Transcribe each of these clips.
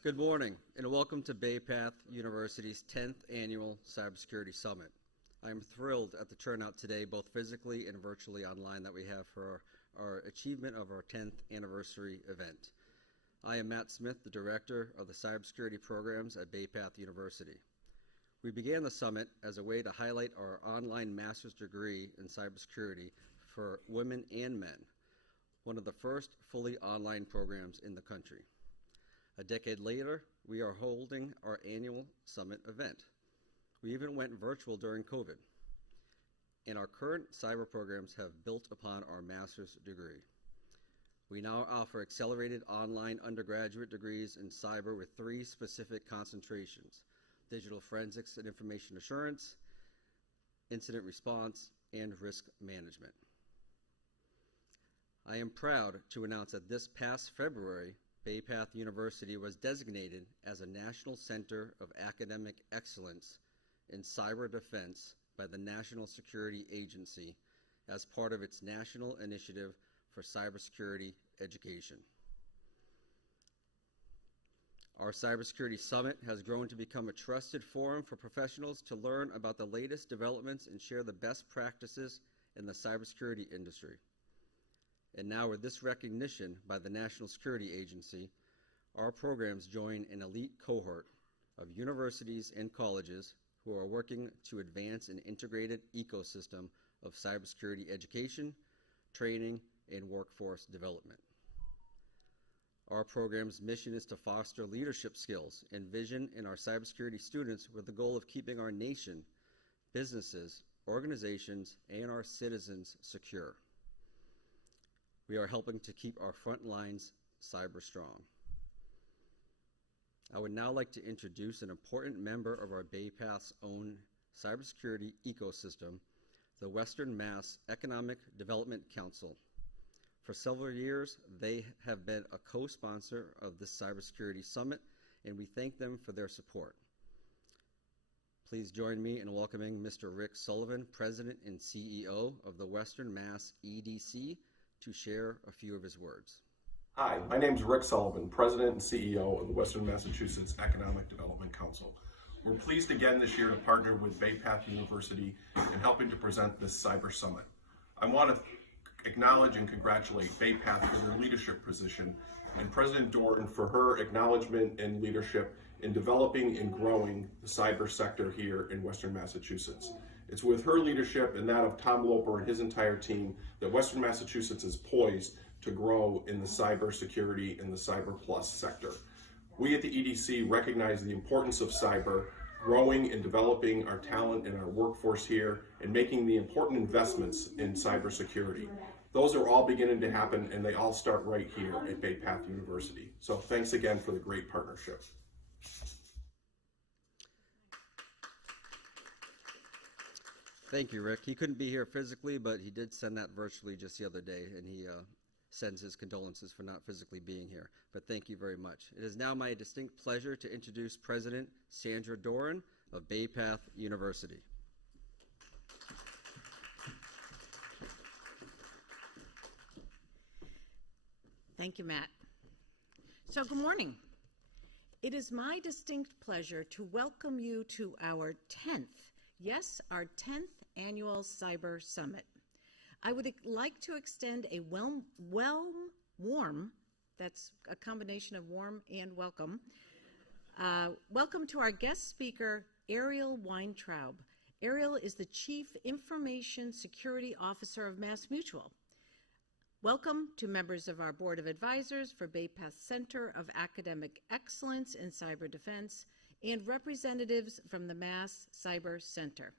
Good morning, and welcome to Baypath University's 10th Annual Cybersecurity Summit. I am thrilled at the turnout today, both physically and virtually online, that we have for our achievement of our 10th anniversary event. I am Matt Smith, the Director of the Cybersecurity Programs at Baypath University. We began the summit as a way to highlight our online master's degree in cybersecurity for women and men, one of the first fully online programs in the country. A decade later, we are holding our annual summit event. We even went virtual during COVID. And our current cyber programs have built upon our master's degree. We now offer accelerated online undergraduate degrees in cyber with 3 specific concentrations: digital forensics and information assurance, incident response, and risk management. I am proud to announce that this past February, Baypath University was designated as a National Center of Academic Excellence in Cyber Defense by the National Security Agency as part of its National Initiative for Cybersecurity Education. Our Cybersecurity Summit has grown to become a trusted forum for professionals to learn about the latest developments and share the best practices in the cybersecurity industry. And now, with this recognition by the National Security Agency, our programs join an elite cohort of universities and colleges who are working to advance an integrated ecosystem of cybersecurity education, training, and workforce development. Our program's mission is to foster leadership skills and vision in our cybersecurity students with the goal of keeping our nation, businesses, organizations, and our citizens secure. We are helping to keep our front lines cyber strong. I would now like to introduce an important member of our Baypath's own cybersecurity ecosystem, the Western Mass Economic Development Council. For several years, they have been a co-sponsor of this Cybersecurity Summit, and we thank them for their support. Please join me in welcoming Mr. Rick Sullivan, President and CEO of the Western Mass EDC, to share a few of his words. Hi, my name is Rick Sullivan, President and CEO of the Western Massachusetts Economic Development Council. We're pleased again this year to partner with Baypath University in helping to present this Cyber Summit. I want to acknowledge and congratulate Baypath for their leadership position and President Doran for her acknowledgement and leadership in developing and growing the cyber sector here in Western Massachusetts. It's with her leadership and that of Tom Loper and his entire team that Western Massachusetts is poised to grow in the cybersecurity and the cyber plus sector. We at the EDC recognize the importance of cyber, growing and developing our talent and our workforce here, and making the important investments in cybersecurity. Those are all beginning to happen, and they all start right here at Baypath University. So thanks again for the great partnership. Thank you, Rick. He couldn't be here physically, but he did send that virtually just the other day, and he sends his condolences for not physically being here. But thank you very much. It is now my distinct pleasure to introduce President Sandra Doran of Baypath University. Thank you, Matt. So good morning. It is my distinct pleasure to welcome you to our 10th, yes, our 10th annual Cyber Summit. I would like to extend a warm, that's a combination of warm and welcome, welcome to our guest speaker, Ariel Weintraub. Ariel is the Chief Information Security Officer of MassMutual. Welcome to members of our Board of Advisors for Baypath Center of Academic Excellence in Cyber Defense and representatives from the Mass Cyber Center.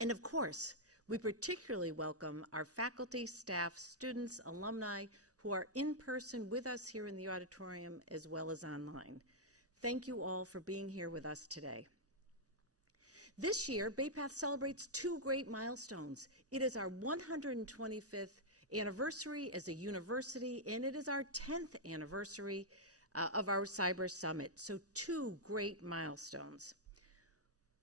And of course, we particularly welcome our faculty, staff, students, alumni who are in person with us here in the auditorium as well as online. Thank you all for being here with us today. This year, Baypath celebrates 2 great milestones. It is our 125th anniversary as a university, and it is our 10th anniversary of our Cyber Summit, so 2 great milestones.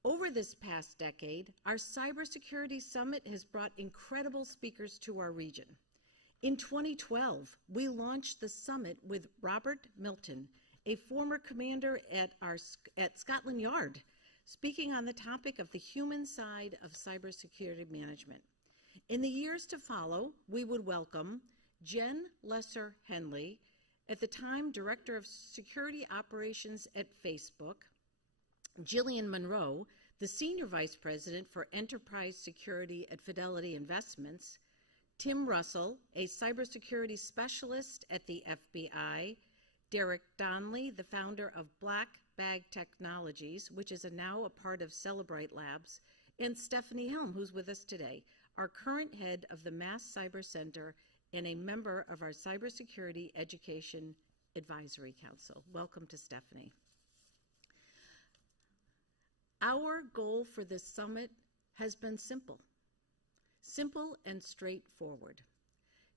Over this past decade, our Cybersecurity Summit has brought incredible speakers to our region. In 2012, we launched the summit with Robert Milton, a former commander at Scotland Yard, speaking on the topic of the human side of cybersecurity management. In the years to follow, we would welcome Jen Lesser-Henley, at the time Director of Security Operations at Facebook, Jillian Monroe, the Senior Vice President for Enterprise Security at Fidelity Investments, Tim Russell, a cybersecurity specialist at the FBI, Derek Donnelly, the founder of Black Bag Technologies, which is now a part of Celebrite Labs, and Stephanie Helm, who's with us today, our current head of the Mass Cyber Center and a member of our Cybersecurity Education Advisory Council. Welcome to Stephanie. Our goal for this summit has been simple and straightforward: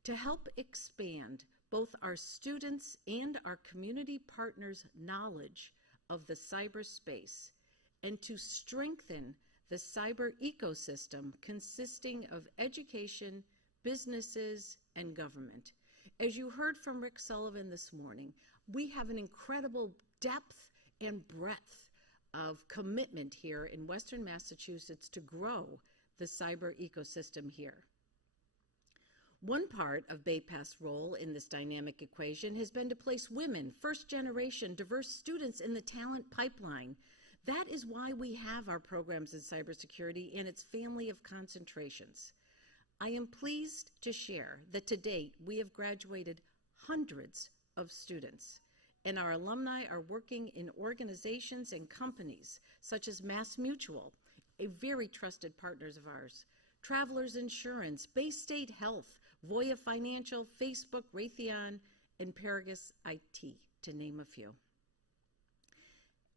to help expand both our students and our community partners' knowledge of the cyberspace, and to strengthen the cyber ecosystem consisting of education, businesses, and government. As you heard from Rick Sullivan this morning, we have an incredible depth and breadth of commitment here in Western Massachusetts to grow the cyber ecosystem here. One part of Baypath's role in this dynamic equation has been to place women, first-generation, diverse students in the talent pipeline. That is why we have our programs in cybersecurity and its family of concentrations. I am pleased to share that to date we have graduated hundreds of students, and our alumni are working in organizations and companies such as MassMutual, a very trusted partners of ours, Travelers Insurance, Bay State Health, Voya Financial, Facebook, Raytheon, and Paragus IT, to name a few.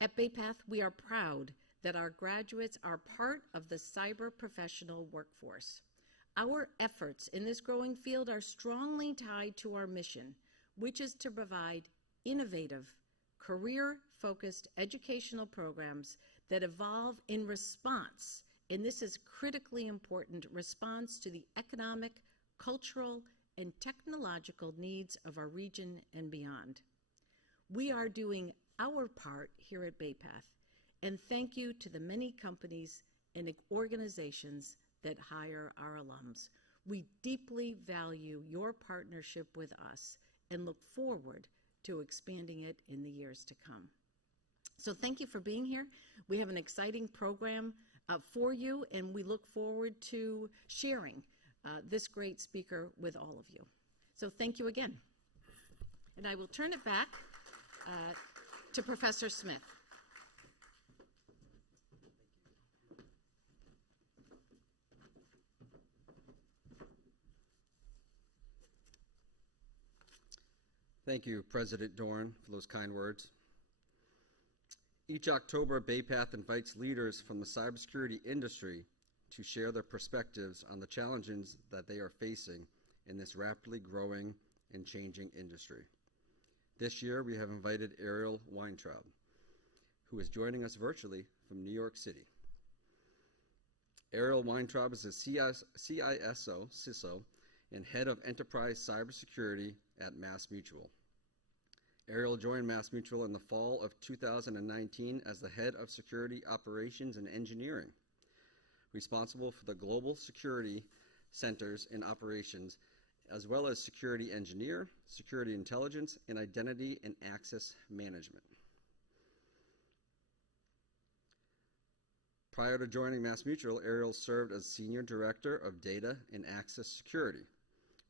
At Baypath, we are proud that our graduates are part of the cyber professional workforce. Our efforts in this growing field are strongly tied to our mission, which is to provide innovative, career-focused educational programs that evolve in response, and this is critically important, response to the economic, cultural, and technological needs of our region and beyond. We are doing our part here at Baypath, and thank you to the many companies and organizations that hire our alums. We deeply value your partnership with us and look forward to expanding it in the years to come. So thank you for being here. We have an exciting program for you, and we look forward to sharing this great speaker with all of you. So thank you again. And I will turn it back to Professor Smith. Thank you, President Doran, for those kind words. Each October, Baypath invites leaders from the cybersecurity industry to share their perspectives on the challenges that they are facing in this rapidly growing and changing industry. This year, we have invited Ariel Weintraub, who is joining us virtually from New York City. Ariel Weintraub is a CISO, and Head of Enterprise Cybersecurity at MassMutual. Ariel joined MassMutual in the fall of 2019 as the Head of Security Operations and Engineering, responsible for the global security centers and operations, as well as security engineer, security intelligence, and identity and access management. Prior to joining MassMutual, Ariel served as Senior Director of Data and Access Security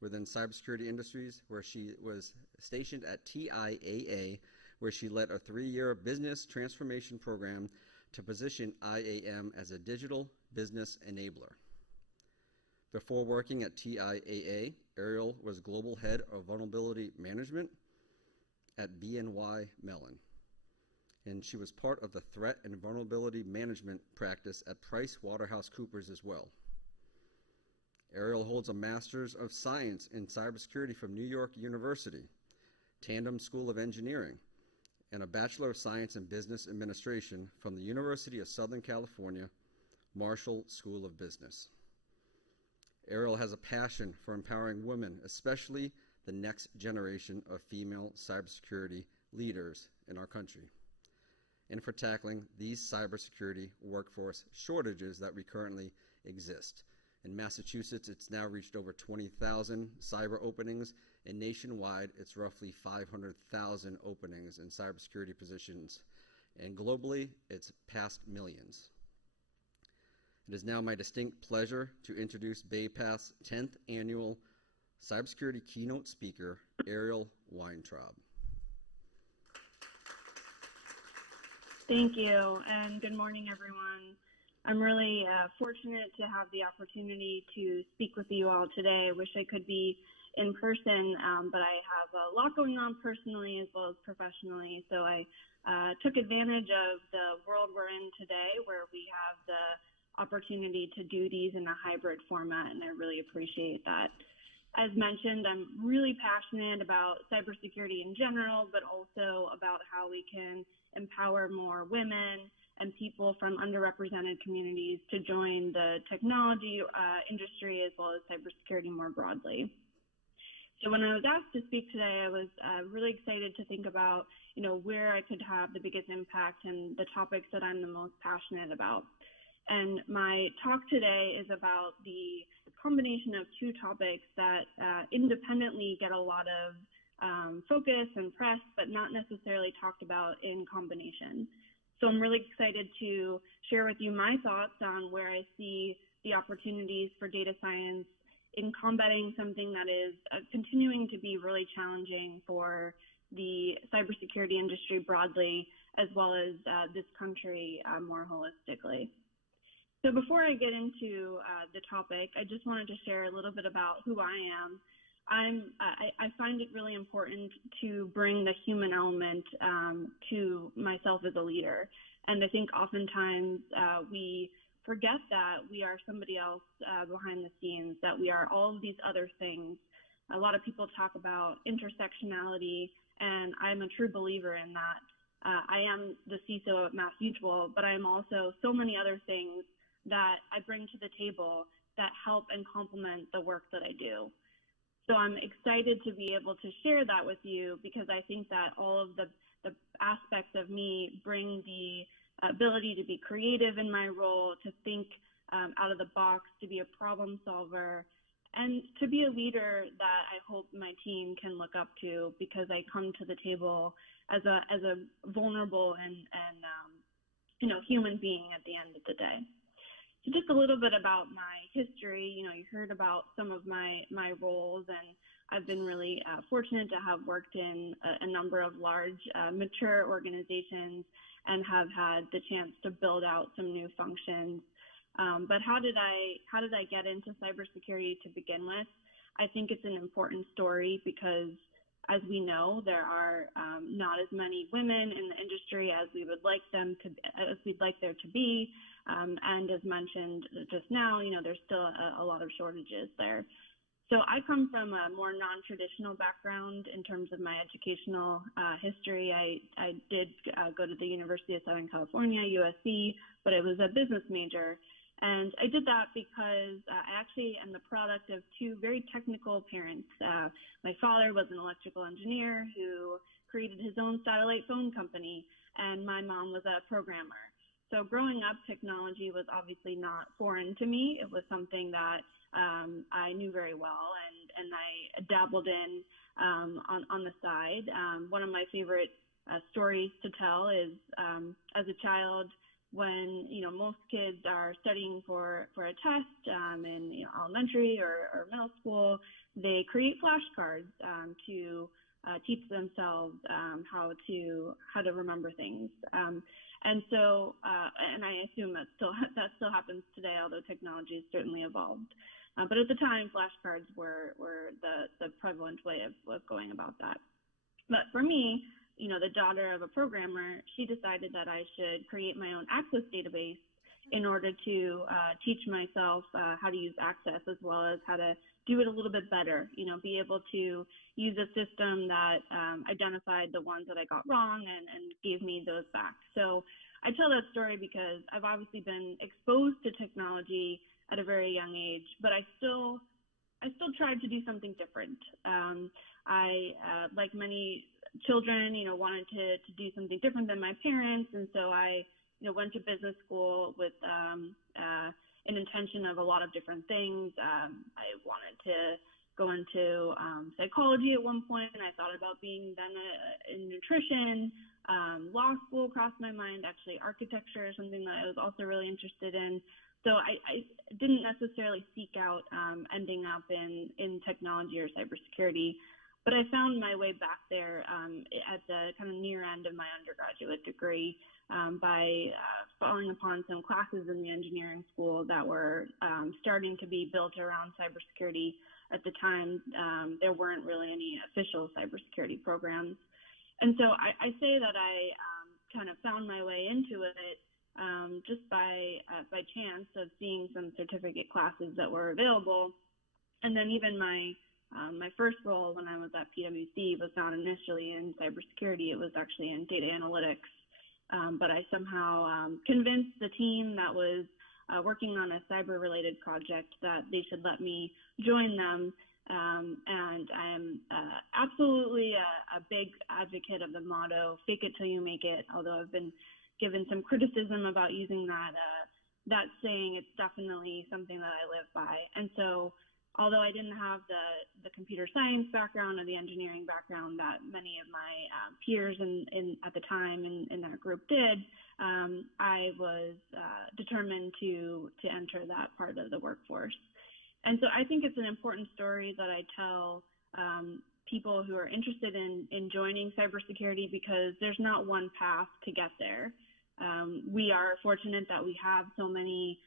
within cybersecurity industries, where she was stationed at TIAA, where she led a 3-year business transformation program to position IAM as a digital business enabler. Before working at TIAA, Ariel was Global Head of Vulnerability Management at BNY Mellon, and she was part of the Threat and Vulnerability Management practice at PricewaterhouseCoopers as well. Ariel holds a Master's of Science in Cybersecurity from New York University, Tandem School of Engineering, and a Bachelor of Science in Business Administration from the University of Southern California, Marshall School of Business. Ariel has a passion for empowering women, especially the next generation of female cybersecurity leaders in our country, and for tackling these cybersecurity workforce shortages that we currently exist. In Massachusetts, it's now reached over 20,000 cyber openings, and nationwide, it's roughly 500,000 openings in cybersecurity positions, and globally, it's past millions. It is now my distinct pleasure to introduce Baypath's 10th annual cybersecurity keynote speaker, Ariel Weintraub. Thank you, and good morning, everyone. I'm really fortunate to have the opportunity to speak with you all today. I wish I could be in person, but I have a lot going on personally as well as professionally. So I took advantage of the world we're in today, where we have the opportunity to do these in a hybrid format, and I really appreciate that. As mentioned, I'm really passionate about cybersecurity in general, but also about how we can empower more women and people from underrepresented communities to join the technology industry as well as cybersecurity more broadly. So when I was asked to speak today, I was really excited to think about, where I could have the biggest impact and the topics that I'm the most passionate about. And my talk today is about the combination of two topics that independently get a lot of focus and press, but not necessarily talked about in combination. So I'm really excited to share with you my thoughts on where I see the opportunities for data science in combating something that is continuing to be really challenging for the cybersecurity industry broadly, as well as this country more holistically. So before I get into the topic, I just wanted to share a little bit about who I am. I find it really important to bring the human element to myself as a leader. And I think oftentimes we forget that we are somebody else behind the scenes, that we are all of these other things. A lot of people talk about intersectionality, and I'm a true believer in that. I am the CISO at Mass Mutual, but I'm also so many other things that I bring to the table that help and complement the work that I do. So I'm excited to be able to share that with you, because I think that all of the aspects of me bring the ability to be creative in my role, to think out of the box, to be a problem solver, and to be a leader that I hope my team can look up to, because I come to the table as a vulnerable and human being at the end of the day. So just a little bit about my history. You heard about some of my roles, and I've been really fortunate to have worked in a number of large, mature organizations and have had the chance to build out some new functions. But how did I get into cybersecurity to begin with? I think it's an important story because, as we know, there are not as many women in the industry as we'd like there to be. And as mentioned just now, there's still a lot of shortages there. So I come from a more non-traditional background in terms of my educational history. I did go to the University of Southern California, USC, but it was a business major. And I did that because I actually am the product of two very technical parents. My father was an electrical engineer who created his own satellite phone company, and my mom was a programmer. So growing up, technology was obviously not foreign to me. It was something that I knew very well, and I dabbled in on the side. One of my favorite stories to tell is as a child, when most kids are studying for a test in elementary or middle school, they create flashcards to teach themselves how to remember things. And so, and I assume that still happens today, although technology has certainly evolved. But at the time, flashcards were the prevalent way of going about that. But for me, the daughter of a programmer, she decided that I should create my own Access database in order to teach myself how to use Access, as well as how to do it a little bit better, be able to use a system that identified the ones that I got wrong and gave me those back. So I tell that story because I've obviously been exposed to technology at a very young age, but I still tried to do something different. I, like many children, wanted to do something different than my parents. And so I, went to business school with an intention of a lot of different things. I wanted to go into psychology at one point, and I thought about being then in nutrition. Law school crossed my mind. Actually, architecture is something that I was also really interested in. So I didn't necessarily seek out ending up in technology or cybersecurity, but I found my way back there at the kind of near end of my undergraduate degree by falling upon some classes in the engineering school that were starting to be built around cybersecurity. At the time, there weren't really any official cybersecurity programs. And so I say that I kind of found my way into it just by chance of seeing some certificate classes that were available. And then even my first role when I was at PwC was not initially in cybersecurity. It was actually in data analytics. But I somehow convinced the team that was working on a cyber-related project that they should let me join them. And I am absolutely a big advocate of the motto, fake it till you make it, although I've been given some criticism about using that saying. It's definitely something that I live by. And so although I didn't have the computer science background or the engineering background that many of my peers at the time in that group did, I was determined to enter that part of the workforce. And so I think it's an important story that I tell people who are interested in joining cybersecurity, because there's not one path to get there. We are fortunate that we have so many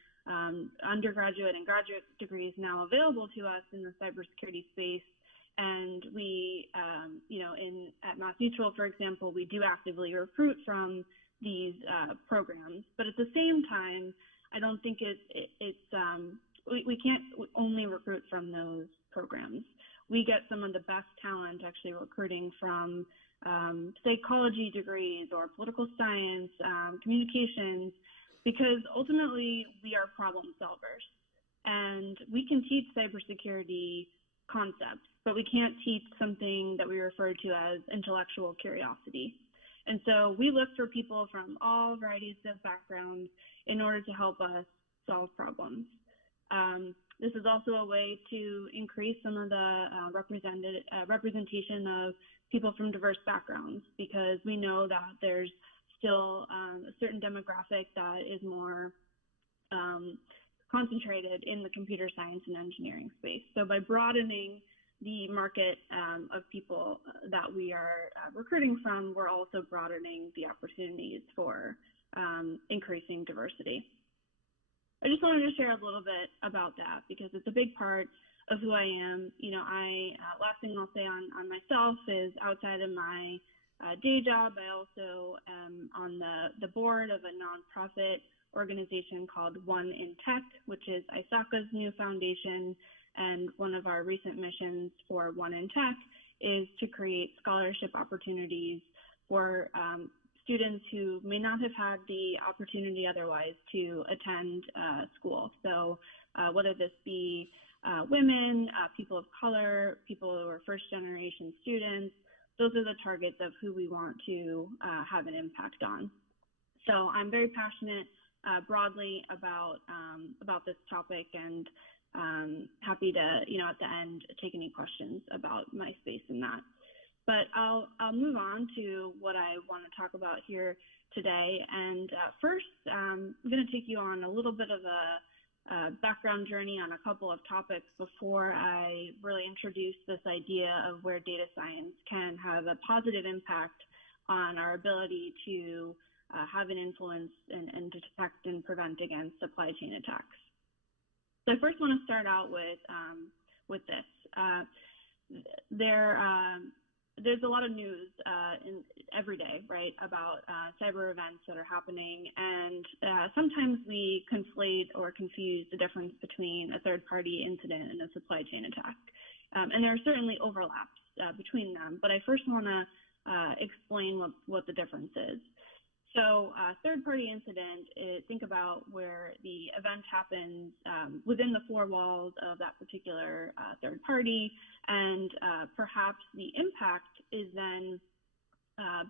undergraduate and graduate degrees now available to us in the cybersecurity space. And we, at Mass Mutual, for example, we do actively recruit from these programs. But at the same time, I don't think we can't only recruit from those programs. We get some of the best talent actually recruiting from psychology degrees or political science, communications, because ultimately we are problem solvers. And we can teach cybersecurity concepts, but we can't teach something that we refer to as intellectual curiosity. And so we look for people from all varieties of backgrounds in order to help us solve problems. This is also a way to increase some of the representation of people from diverse backgrounds, because we know that there's still a certain demographic that is more concentrated in the computer science and engineering space. So by broadening the market of people that we are recruiting from, we're also broadening the opportunities for increasing diversity. I just wanted to share a little bit about that because it's a big part of who I am. Last thing I'll say on myself is, outside of my day job, I also am on the board of a nonprofit organization called One in Tech, which is ISACA's new foundation. And one of our recent missions for One in Tech is to create scholarship opportunities for students who may not have had the opportunity otherwise to attend school. So whether this be women, people of color, people who are first-generation students, those are the targets of who we want to have an impact on. So I'm very passionate broadly about this topic, and happy to, at the end, take any questions about my space in that. But I'll move on to what I want to talk about here today. And first, I'm going to take you on a little bit of a background journey on a couple of topics before I really introduce this idea of where data science can have a positive impact on our ability to have an influence and detect and prevent against supply chain attacks. So I first want to start out with this. There's a lot of news every day, right, about cyber events that are happening, and sometimes we conflate or confuse the difference between a third-party incident and a supply chain attack. And there are certainly overlaps between them, but I first want to explain what the difference is. So third-party incident, think about where the event happens within the four walls of that particular third party, and perhaps the impact is then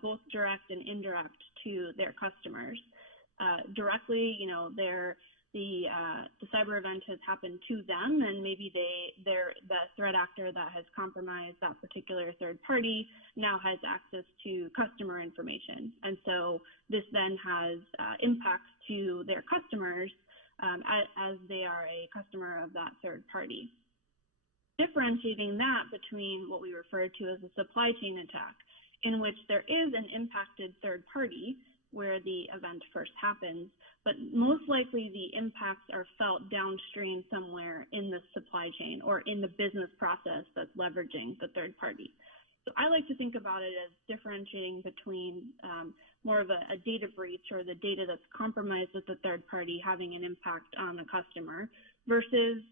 both direct and indirect, to their customers. Directly, the cyber event has happened to them, and maybe the threat actor that has compromised that particular third party now has access to customer information, and so this then has impacts to their customers as they are a customer of that third party. Differentiating that between what we refer to as a supply chain attack, in which there is an impacted third party where the event first happens, but most likely the impacts are felt downstream somewhere in the supply chain or in the business process that's leveraging the third party. So I like to think about it as differentiating between more of a data breach, or the data that's compromised with the third party having an impact on the customer, versus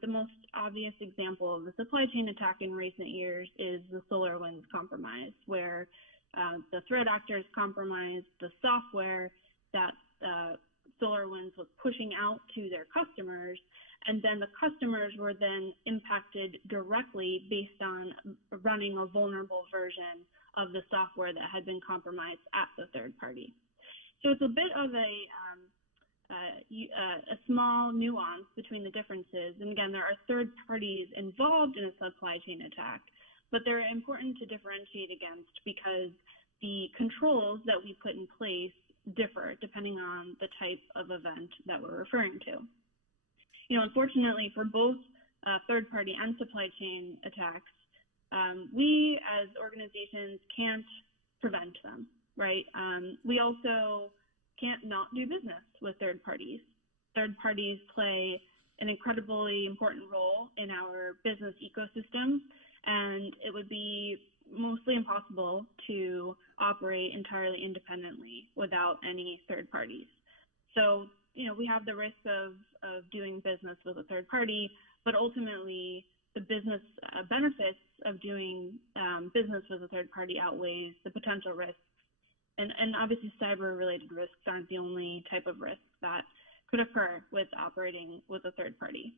the most obvious example of the supply chain attack in recent years is the Solarwinds Compromise, where the threat actors compromised the software that Solarwinds was pushing out to their customers, and then the customers were then impacted directly based on running a vulnerable version of the software that had been compromised at the third party. So it's a bit of a small nuance between the differences. And again, there are third parties involved in a supply chain attack, but they're important to differentiate against because the controls that we put in place differ depending on the type of event that we're referring to. Unfortunately for both third-party and supply chain attacks, we as organizations can't prevent them, right? We also can't not do business with third parties. Third parties play an incredibly important role in our business ecosystem, and it would be mostly impossible to operate entirely independently without any third parties. So, we have the risk of doing business with a third party, but ultimately the business benefits of doing business with a third party outweighs the potential risks. And obviously cyber-related risks aren't the only type of risk that could occur with operating with a third party.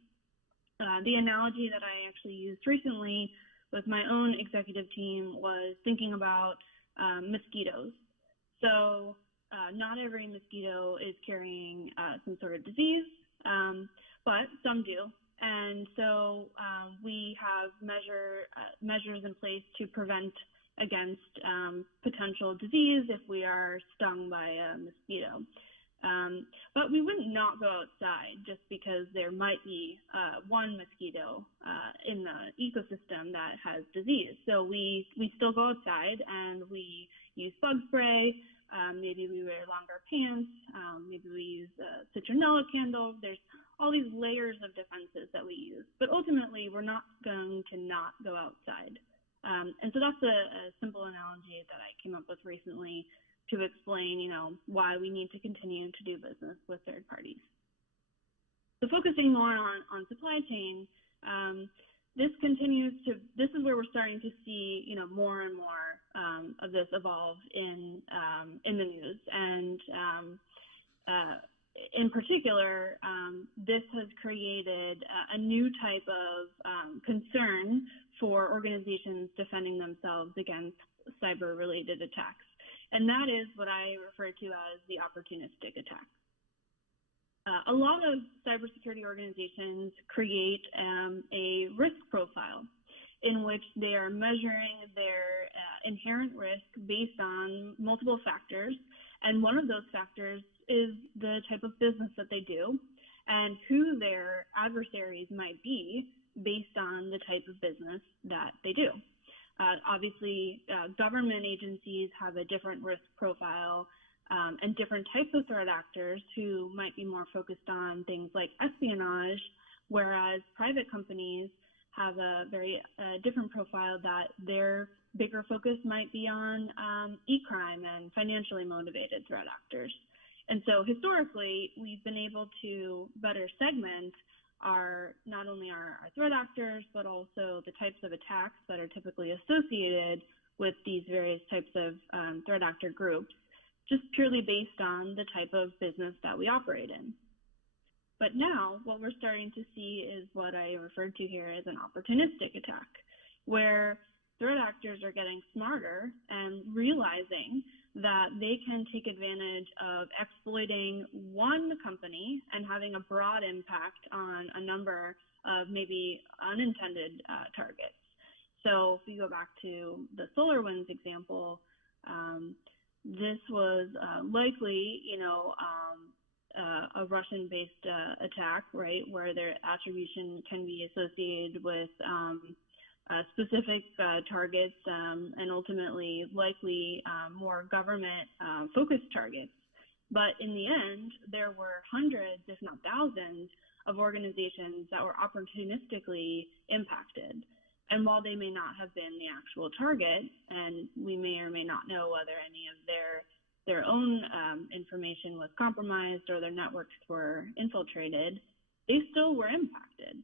The analogy that I actually used recently with my own executive team was thinking about mosquitoes. So not every mosquito is carrying some sort of disease, but some do. And so we have measures in place to prevent against potential disease if we are stung by a mosquito. But we wouldn't not go outside just because there might be one mosquito in the ecosystem that has disease. So we still go outside and we use bug spray. Maybe we wear longer pants. Maybe we use a citronella candle. There's all these layers of defenses that we use. But ultimately, we're not going to not go outside. And so that's a simple analogy that I came up with recently to explain, why we need to continue to do business with third parties. So focusing more on supply chain, this is where we're starting to see, more and more of this evolve in the news. And in particular, this has created a new type of concern for organizations defending themselves against cyber-related attacks. And that is what I refer to as the opportunistic attack. A lot of cybersecurity organizations create a risk profile in which they are measuring their inherent risk based on multiple factors. And one of those factors is the type of business that they do and who their adversaries might be based on the type of business that they do. Obviously, government agencies have a different risk profile and different types of threat actors who might be more focused on things like espionage, whereas private companies have a very different profile that their bigger focus might be on e-crime and financially motivated threat actors. And so historically, we've been able to better segment not only our threat actors, but also the types of attacks that are typically associated with these various types of threat actor groups, just purely based on the type of business that we operate in. But now what we're starting to see is what I referred to here as an opportunistic attack, where threat actors are getting smarter and realizing that they can take advantage of exploiting one company and having a broad impact on a number of maybe unintended targets. So if you go back to the Solarwinds example, this was likely, a Russian-based attack, right, where their attribution can be associated with specific targets and ultimately likely more government-focused targets. But in the end, there were hundreds, if not thousands, of organizations that were opportunistically impacted. And while they may not have been the actual target, and we may or may not know whether any of their own information was compromised or their networks were infiltrated, they still were impacted.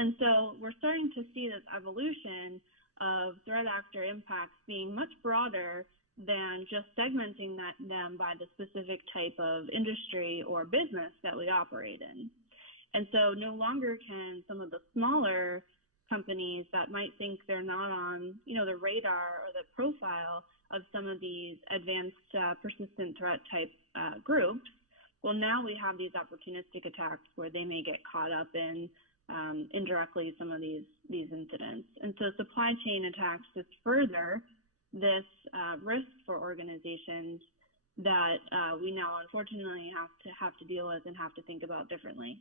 And so we're starting to see this evolution of threat actor impacts being much broader than just segmenting them by the specific type of industry or business that we operate in. And so no longer can some of the smaller companies that might think they're not on, the radar or the profile of some of these advanced persistent threat type groups. Well, now we have these opportunistic attacks where they may get caught up in indirectly some of these incidents. And so supply chain attacks just further this risk for organizations that we now unfortunately have to deal with and have to think about differently.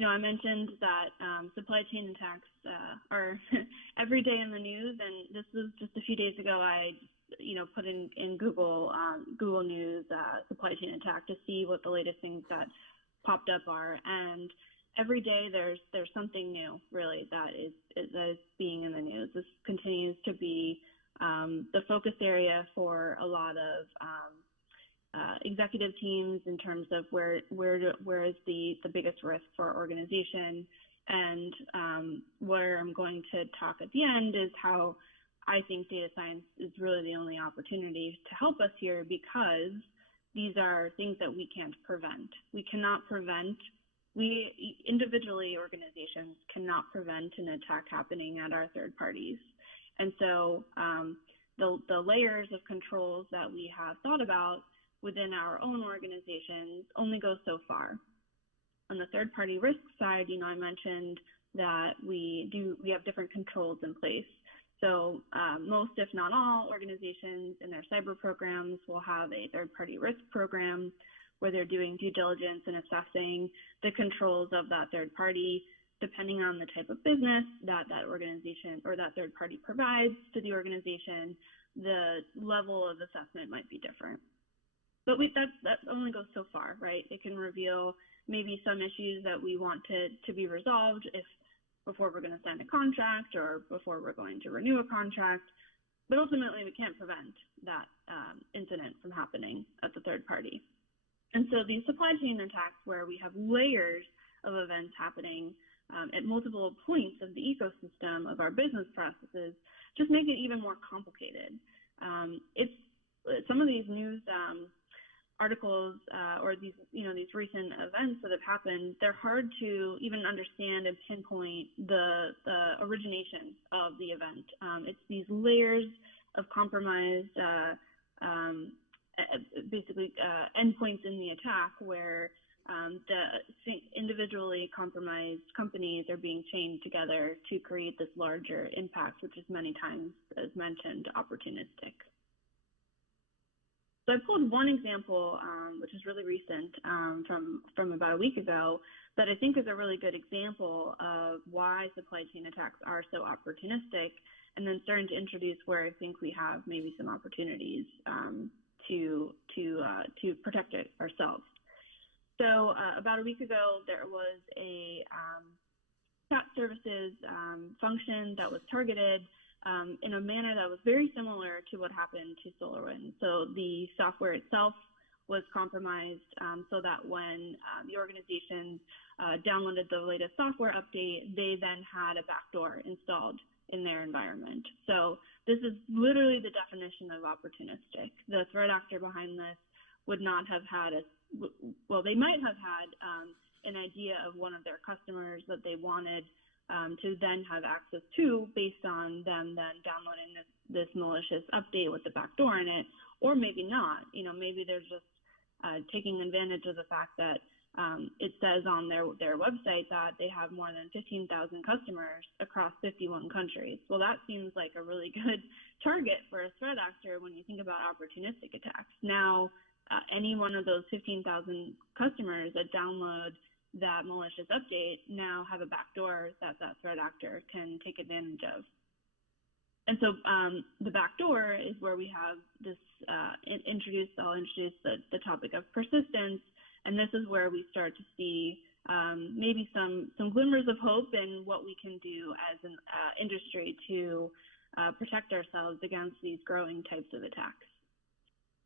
I mentioned that supply chain attacks are every day in the news, and this was just a few days ago. I, put in Google News supply chain attack to see what the latest things that popped up are, and every day there's something new, really, that is being in the news. This continues to be the focus area for a lot of executive teams in terms of where is the biggest risk for our organization. And where I'm going to talk at the end is how I think data science is really the only opportunity to help us here, because these are things that we can't prevent. We cannot prevent, individually, organizations cannot prevent an attack happening at our third parties. And so the layers of controls that we have thought about within our own organizations only go so far. On the third-party risk side, I mentioned that we have different controls in place. So most, if not all, organizations in their cyber programs will have a third-party risk program where they're doing due diligence and assessing the controls of that third party, depending on the type of business that organization or that third party provides to the organization. The level of assessment might be different. But that only goes so far, right? It can reveal maybe some issues that we want to be resolved before we're going to sign a contract or before we're going to renew a contract. But ultimately, we can't prevent that incident from happening at the third party. And so these supply chain attacks, where we have layers of events happening at multiple points of the ecosystem of our business processes, just make it even more complicated. It's some of these news articles or these recent events that have happened, they're hard to even understand and pinpoint the origination of the event. It's these layers of compromised, basically endpoints in the attack where the individually compromised companies are being chained together to create this larger impact, which is many times, as mentioned, opportunistic. So I pulled one example, which is really recent, from about a week ago, that I think is a really good example of why supply chain attacks are so opportunistic, and then starting to introduce where I think we have maybe some opportunities to protect it ourselves. So about a week ago, there was a chat services function that was targeted in a manner that was very similar to what happened to SolarWinds. So the software itself was compromised so that when the organization downloaded the latest software update, they then had a backdoor installed in their environment. So this is literally the definition of opportunistic. The threat actor behind this would not have had well, they might have had an idea of one of their customers that they wanted to then have access to based on them then downloading this malicious update with the backdoor in it, or maybe not. Maybe they're just taking advantage of the fact that it says on their website that they have more than 15,000 customers across 51 countries. Well, that seems like a really good target for a threat actor when you think about opportunistic attacks. Now, any one of those 15,000 customers that download that malicious update now have a backdoor that threat actor can take advantage of. And so the backdoor is where we have this I'll introduce the topic of persistence, and this is where we start to see maybe some glimmers of hope in what we can do as an industry to protect ourselves against these growing types of attacks.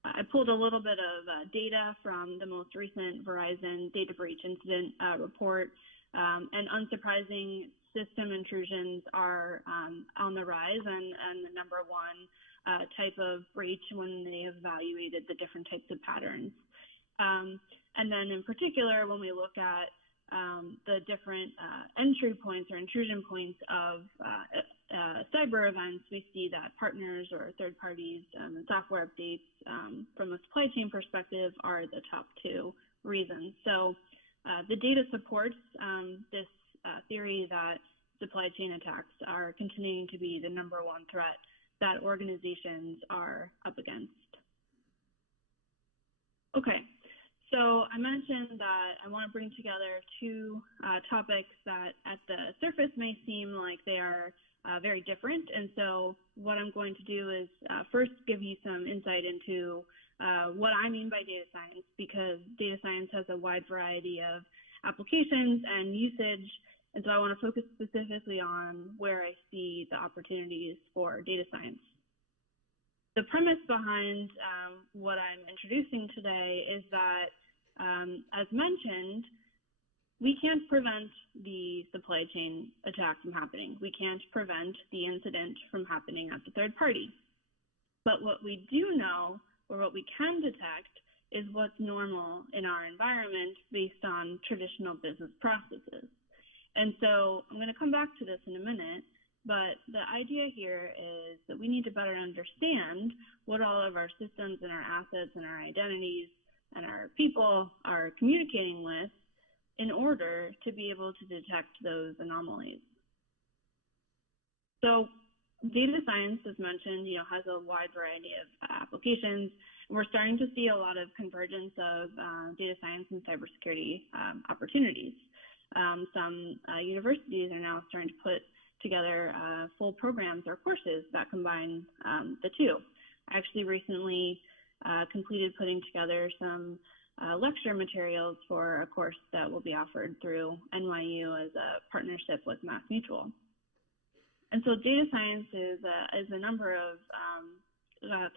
I pulled a little bit of data from the most recent Verizon data breach incident report, and unsurprising, system intrusions are on the rise and the number one type of breach when they evaluated the different types of patterns. And then in particular, when we look at the different entry points or intrusion points of cyber events, we see that partners or third parties and software updates from a supply chain perspective are the top two reasons. So the data supports this theory that supply chain attacks are continuing to be the number one threat that organizations are up against. Okay. So I mentioned that I want to bring together two topics that at the surface may seem like they are very different. And so what I'm going to do is first give you some insight into what I mean by data science, because data science has a wide variety of applications and usage. And so I want to focus specifically on where I see the opportunities for data science. The premise behind what I'm introducing today is that, as mentioned, we can't prevent the supply chain attack from happening. We can't prevent the incident from happening at the third party. But what we do know, or what we can detect, is what's normal in our environment based on traditional business processes. And so I'm going to come back to this in a minute, but the idea here is that we need to better understand what all of our systems and our assets and our identities and our people are communicating with in order to be able to detect those anomalies. So data science, as mentioned, has a wide variety of applications. And we're starting to see a lot of convergence of data science and cybersecurity opportunities. Some universities are now starting to put together full programs or courses that combine the two. I actually recently completed putting together some lecture materials for a course that will be offered through NYU as a partnership with MassMutual. And so data science is a number of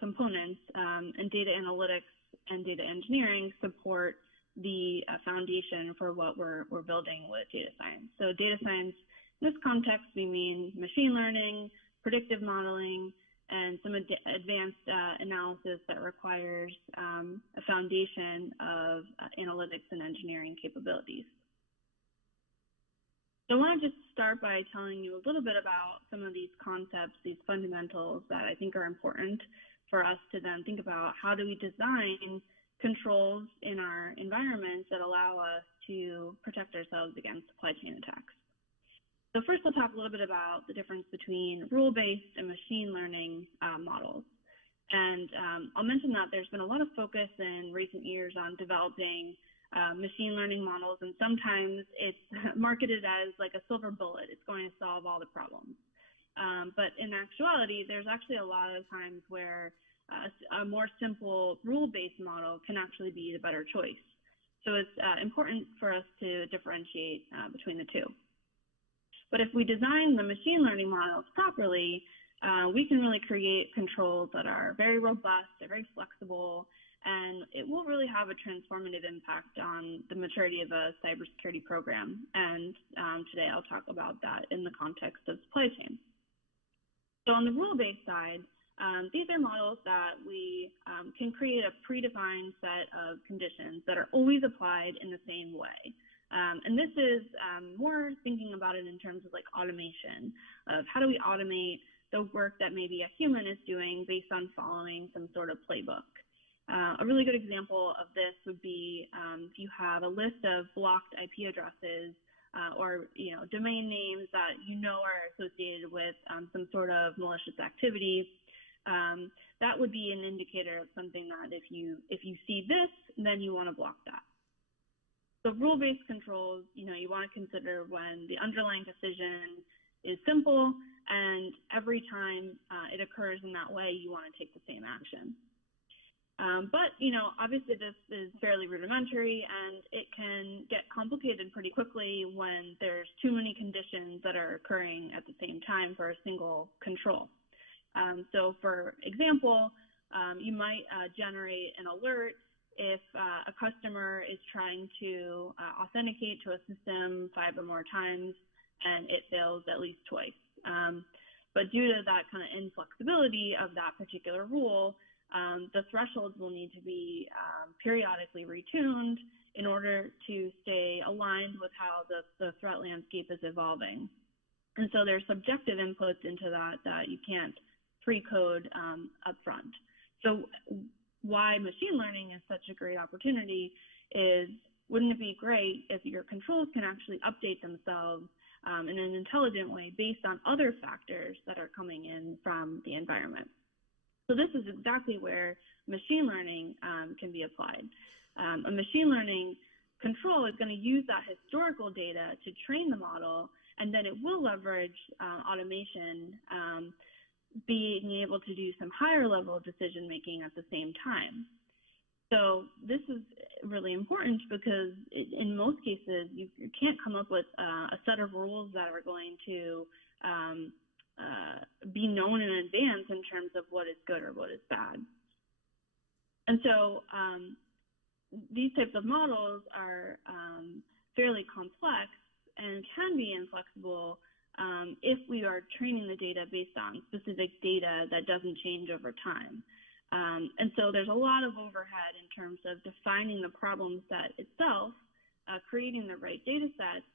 components, and data analytics and data engineering support the foundation for what we're building with data science. So data science, in this context, we mean machine learning, predictive modeling, and some advanced analysis that requires a foundation of analytics and engineering capabilities. So I want to just start by telling you a little bit about some of these concepts, these fundamentals that I think are important for us to then think about how do we design controls in our environments that allow us to protect ourselves against supply chain attacks. So first, I'll talk a little bit about the difference between rule-based and machine learning models. And I'll mention that there's been a lot of focus in recent years on developing machine learning models, and sometimes it's marketed as like a silver bullet. It's going to solve all the problems. But in actuality, there's actually a lot of times where a more simple rule-based model can actually be the better choice. So it's important for us to differentiate between the two. But if we design the machine learning models properly, we can really create controls that are very robust, they're very flexible, and it will really have a transformative impact on the maturity of a cybersecurity program. And today I'll talk about that in the context of supply chain. So on the rule-based side, these are models that we can create a predefined set of conditions that are always applied in the same way. And this is more thinking about it in terms of like automation, of how do we automate the work that maybe a human is doing based on following some sort of playbook. A really good example of this would be if you have a list of blocked IP addresses or domain names that are associated with some sort of malicious activity. That would be an indicator of something that if you see this, then you want to block that. So rule-based controls, you want to consider when the underlying decision is simple, and every time it occurs in that way, you want to take the same action. But obviously this is fairly rudimentary, and it can get complicated pretty quickly when there's too many conditions that are occurring at the same time for a single control. So for example, you might generate an alert if a customer is trying to authenticate to a system 5 or more times and it fails at least twice. But due to that kind of inflexibility of that particular rule, the thresholds will need to be periodically retuned in order to stay aligned with how the threat landscape is evolving. And so there's subjective inputs into that you can't pre-code upfront. So why machine learning is such a great opportunity is, wouldn't it be great if your controls can actually update themselves in an intelligent way based on other factors that are coming in from the environment? So this is exactly where machine learning can be applied. A machine learning control is going to use that historical data to train the model, and then it will leverage automation, being able to do some higher level decision making at the same time. So this is really important because in most cases you can't come up with a set of rules that are going to be known in advance in terms of what is good or what is bad. And so these types of models are fairly complex and can be inflexible if we are training the data based on specific data that doesn't change over time. And so there's a lot of overhead in terms of defining the problem set itself, creating the right data sets,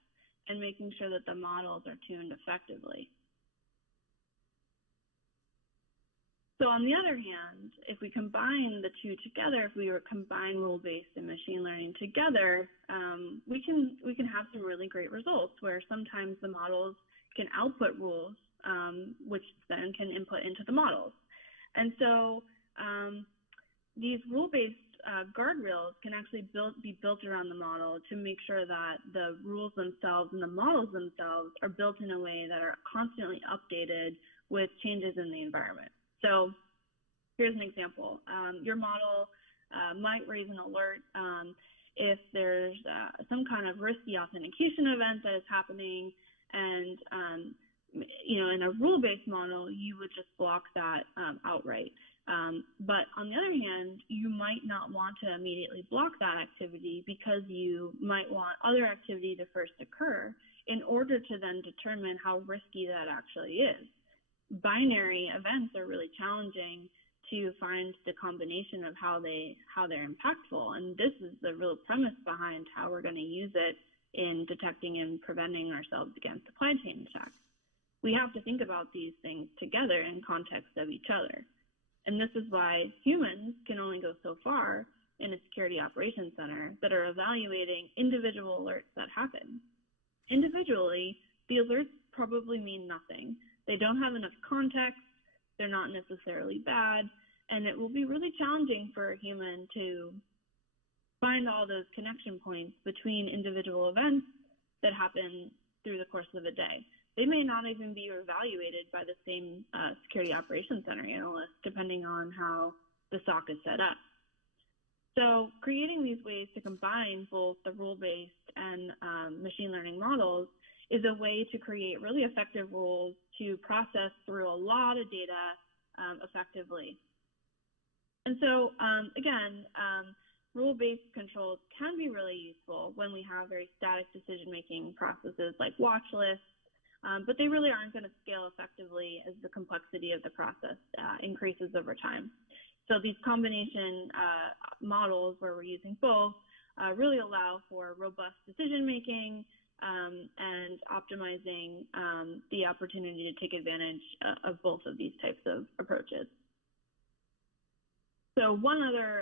and making sure that the models are tuned effectively. So on the other hand, if we combine the two together, if we combine rule-based and machine learning together, we can have some really great results where sometimes the models can output rules, which then can input into the models. And so these rule-based guardrails can actually be built around the model to make sure that the rules themselves and the models themselves are built in a way that are constantly updated with changes in the environment. So here's an example. Your model might raise an alert if there's some kind of risky authentication event that is happening, and in a rule-based model, you would just block that outright. But on the other hand, you might not want to immediately block that activity because you might want other activity to first occur in order to then determine how risky that actually is. Binary events are really challenging to find the combination of how they're impactful, and this is the real premise behind how we're going to use it in detecting and preventing ourselves against supply chain attacks. We have to think about these things together in context of each other. And this is why humans can only go so far in a security operations center that are evaluating individual alerts that happen. Individually, the alerts probably mean nothing. They don't have enough context, they're not necessarily bad, and it will be really challenging for a human to find all those connection points between individual events that happen through the course of a day. They may not even be evaluated by the same security operations center analyst, depending on how the SOC is set up. So creating these ways to combine both the rule-based and machine learning models is a way to create really effective rules to process through a lot of data effectively. And so, again, rule-based controls can be really useful when we have very static decision-making processes like watch lists, but they really aren't going to scale effectively as the complexity of the process increases over time. So these combination models where we're using both really allow for robust decision making and optimizing the opportunity to take advantage of both of these types of approaches. So one other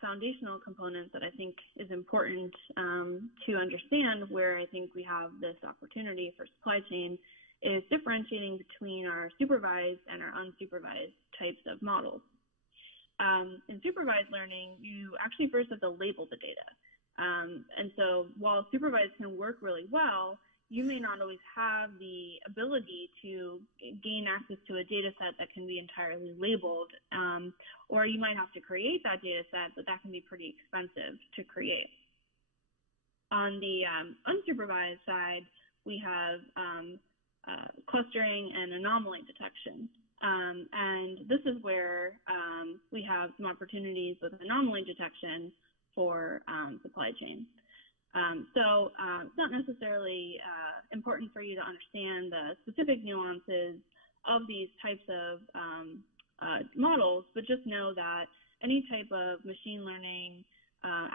foundational component that I think is important to understand, where I think we have this opportunity for supply chain, is differentiating between our supervised and our unsupervised types of models. In supervised learning, you actually first have to label the data. And so while supervised can work really well, you may not always have the ability to gain access to a data set that can be entirely labeled, or you might have to create that data set, but that can be pretty expensive to create. On the unsupervised side, we have clustering and anomaly detection. And this is where we have some opportunities with anomaly detection for supply chain. So it's not necessarily important for you to understand the specific nuances of these types of models, but just know that any type of machine learning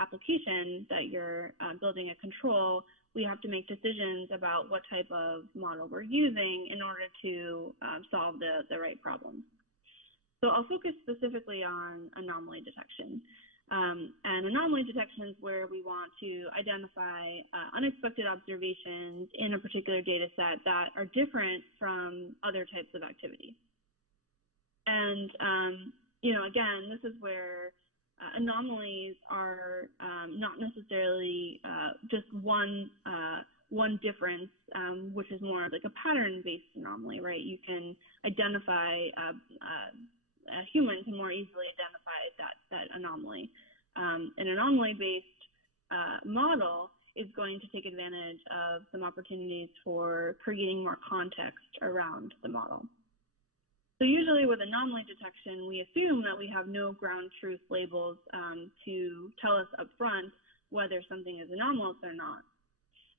application that you're building a control, we have to make decisions about what type of model we're using in order to solve the right problem. So I'll focus specifically on anomaly detection. And anomaly detection is where we want to identify unexpected observations in a particular data set that are different from other types of activity. And, you know, again, this is where anomalies are not necessarily just one difference, which is more like a pattern-based anomaly, right? You can identify a human can more easily identify that anomaly. An anomaly-based model is going to take advantage of some opportunities for creating more context around the model. So usually with anomaly detection, we assume that we have no ground truth labels to tell us upfront whether something is anomalous or not.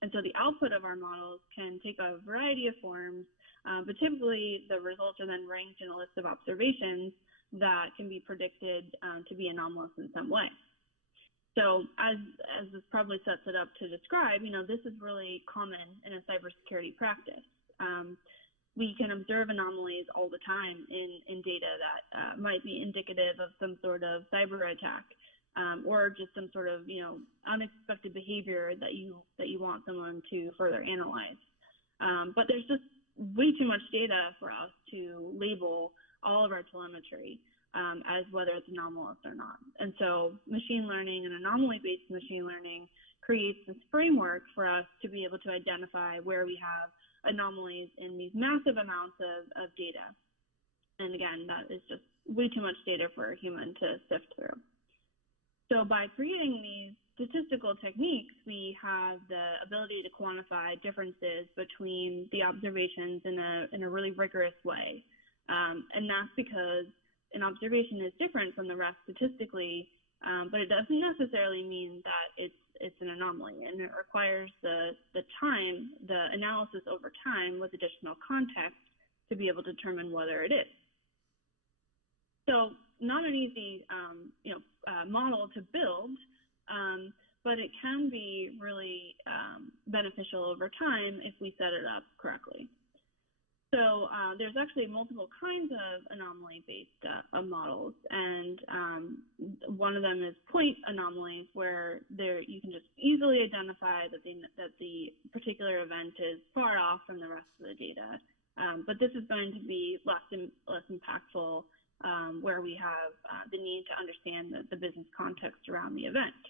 And so the output of our models can take a variety of forms, but typically the results are then ranked in a list of observations that can be predicted to be anomalous in some way. So as this probably sets it up to describe, you know, this is really common in a cybersecurity practice. We can observe anomalies all the time in data that might be indicative of some sort of cyber attack, or just some sort of, you know, unexpected behavior that you want someone to further analyze. But there's just way too much data for us to label all of our telemetry as whether it's anomalous or not. And so machine learning and anomaly-based machine learning creates this framework for us to be able to identify where we have anomalies in these massive amounts of data. And again, that is just way too much data for a human to sift through. So by creating these statistical techniques, we have the ability to quantify differences between the observations in a really rigorous way. And that's because an observation is different from the rest statistically, but it doesn't necessarily mean that it's an anomaly, and it requires the analysis over time with additional context to be able to determine whether it is. So not an easy model to build, but it can be really beneficial over time if we set it up correctly. So there's actually multiple kinds of anomaly-based models, and one of them is point anomalies, where you can just easily identify that the particular event is far off from the rest of the data. But this is going to be less impactful where we have the need to understand the business context around the event.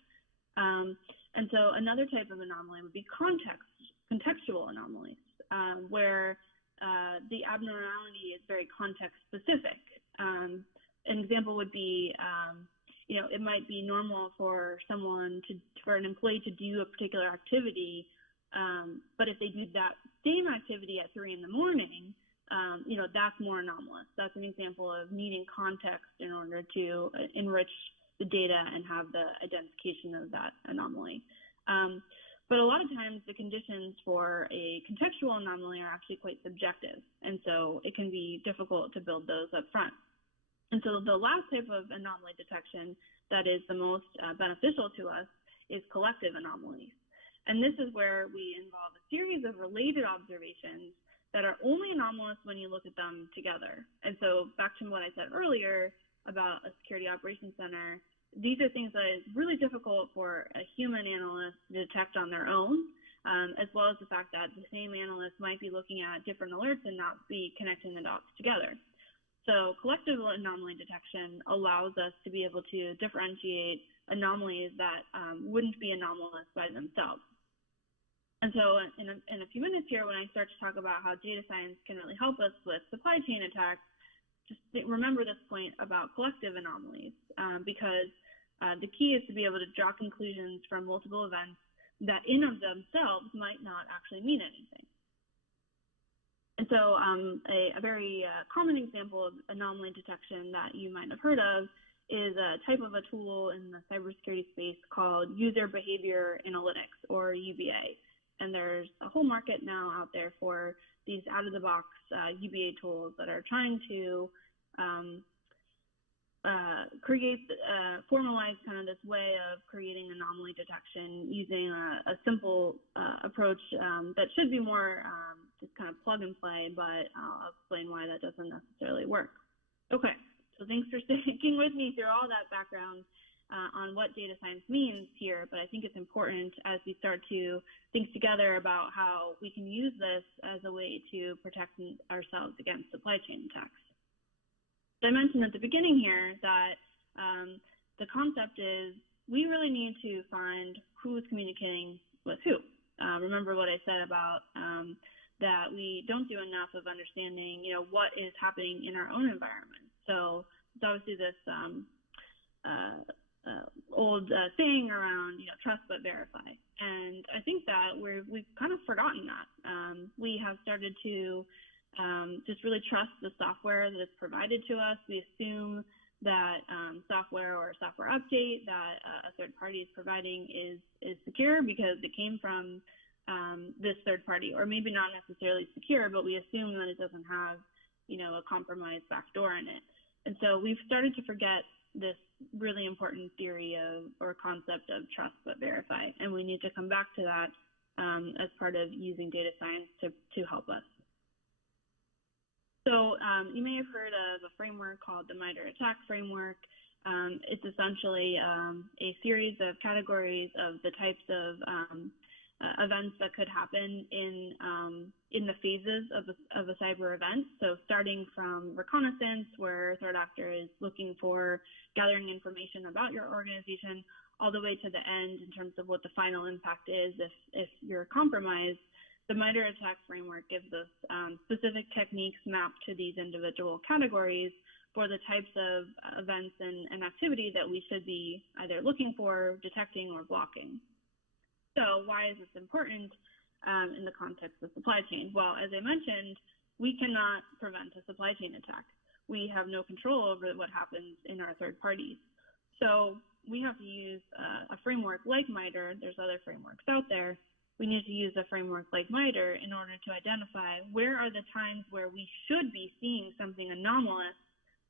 And so another type of anomaly would be contextual anomalies, where the abnormality is very context specific. An example would be, it might be normal for an employee to do a particular activity, but if they do that same activity at 3 in the morning, that's more anomalous. That's an example of needing context in order to enrich the data and have the identification of that anomaly. But a lot of times the conditions for a contextual anomaly are actually quite subjective, and so it can be difficult to build those up front. And so the last type of anomaly detection that is the most beneficial to us is collective anomalies. And this is where we involve a series of related observations that are only anomalous when you look at them together. And so back to what I said earlier about a security operations center, these are things that is really difficult for a human analyst to detect on their own, as well as the fact that the same analyst might be looking at different alerts and not be connecting the dots together. So collective anomaly detection allows us to be able to differentiate anomalies that wouldn't be anomalous by themselves. And so in a few minutes here, when I start to talk about how data science can really help us with supply chain attacks, just remember this point about collective anomalies, because the key is to be able to draw conclusions from multiple events that in of themselves might not actually mean anything. And so a very common example of anomaly detection that you might have heard of is a type of a tool in the cybersecurity space called User Behavior Analytics, or UBA. And there's a whole market now out there for these out-of-the-box UBA tools that are trying to formalize kind of this way of creating anomaly detection using a simple approach that should be more just kind of plug and play, but I'll explain why that doesn't necessarily work. Okay, so thanks for sticking with me through all that background on what data science means here, but I think it's important as we start to think together about how we can use this as a way to protect ourselves against supply chain attacks. So I mentioned at the beginning here that the concept is we really need to find who's communicating with who. Remember what I said about that we don't do enough of understanding, what is happening in our own environment. So it's obviously this old saying around, trust but verify. And I think that we've kind of forgotten that. We have started to just really trust the software that is provided to us. We assume that software or software update that a third party is providing is secure because it came from this third party, or maybe not necessarily secure, but we assume that it doesn't have, a compromised backdoor in it. And so we've started to forget this really important theory or concept of trust but verify, and we need to come back to that as part of using data science to help us. So you may have heard of a framework called the MITRE ATT&CK framework. It's essentially a series of categories of the types of events that could happen in the phases of a cyber event. So starting from reconnaissance, where a threat actor is looking for gathering information about your organization, all the way to the end in terms of what the final impact is if you're compromised. The MITRE ATT&CK framework gives us specific techniques mapped to these individual categories for the types of events and activity that we should be either looking for, detecting, or blocking. So why is this important in the context of supply chain? Well, as I mentioned, we cannot prevent a supply chain attack. We have no control over what happens in our third parties. So we have to use a framework like MITRE. There's other frameworks out there. We need to use a framework like MITRE in order to identify where are the times where we should be seeing something anomalous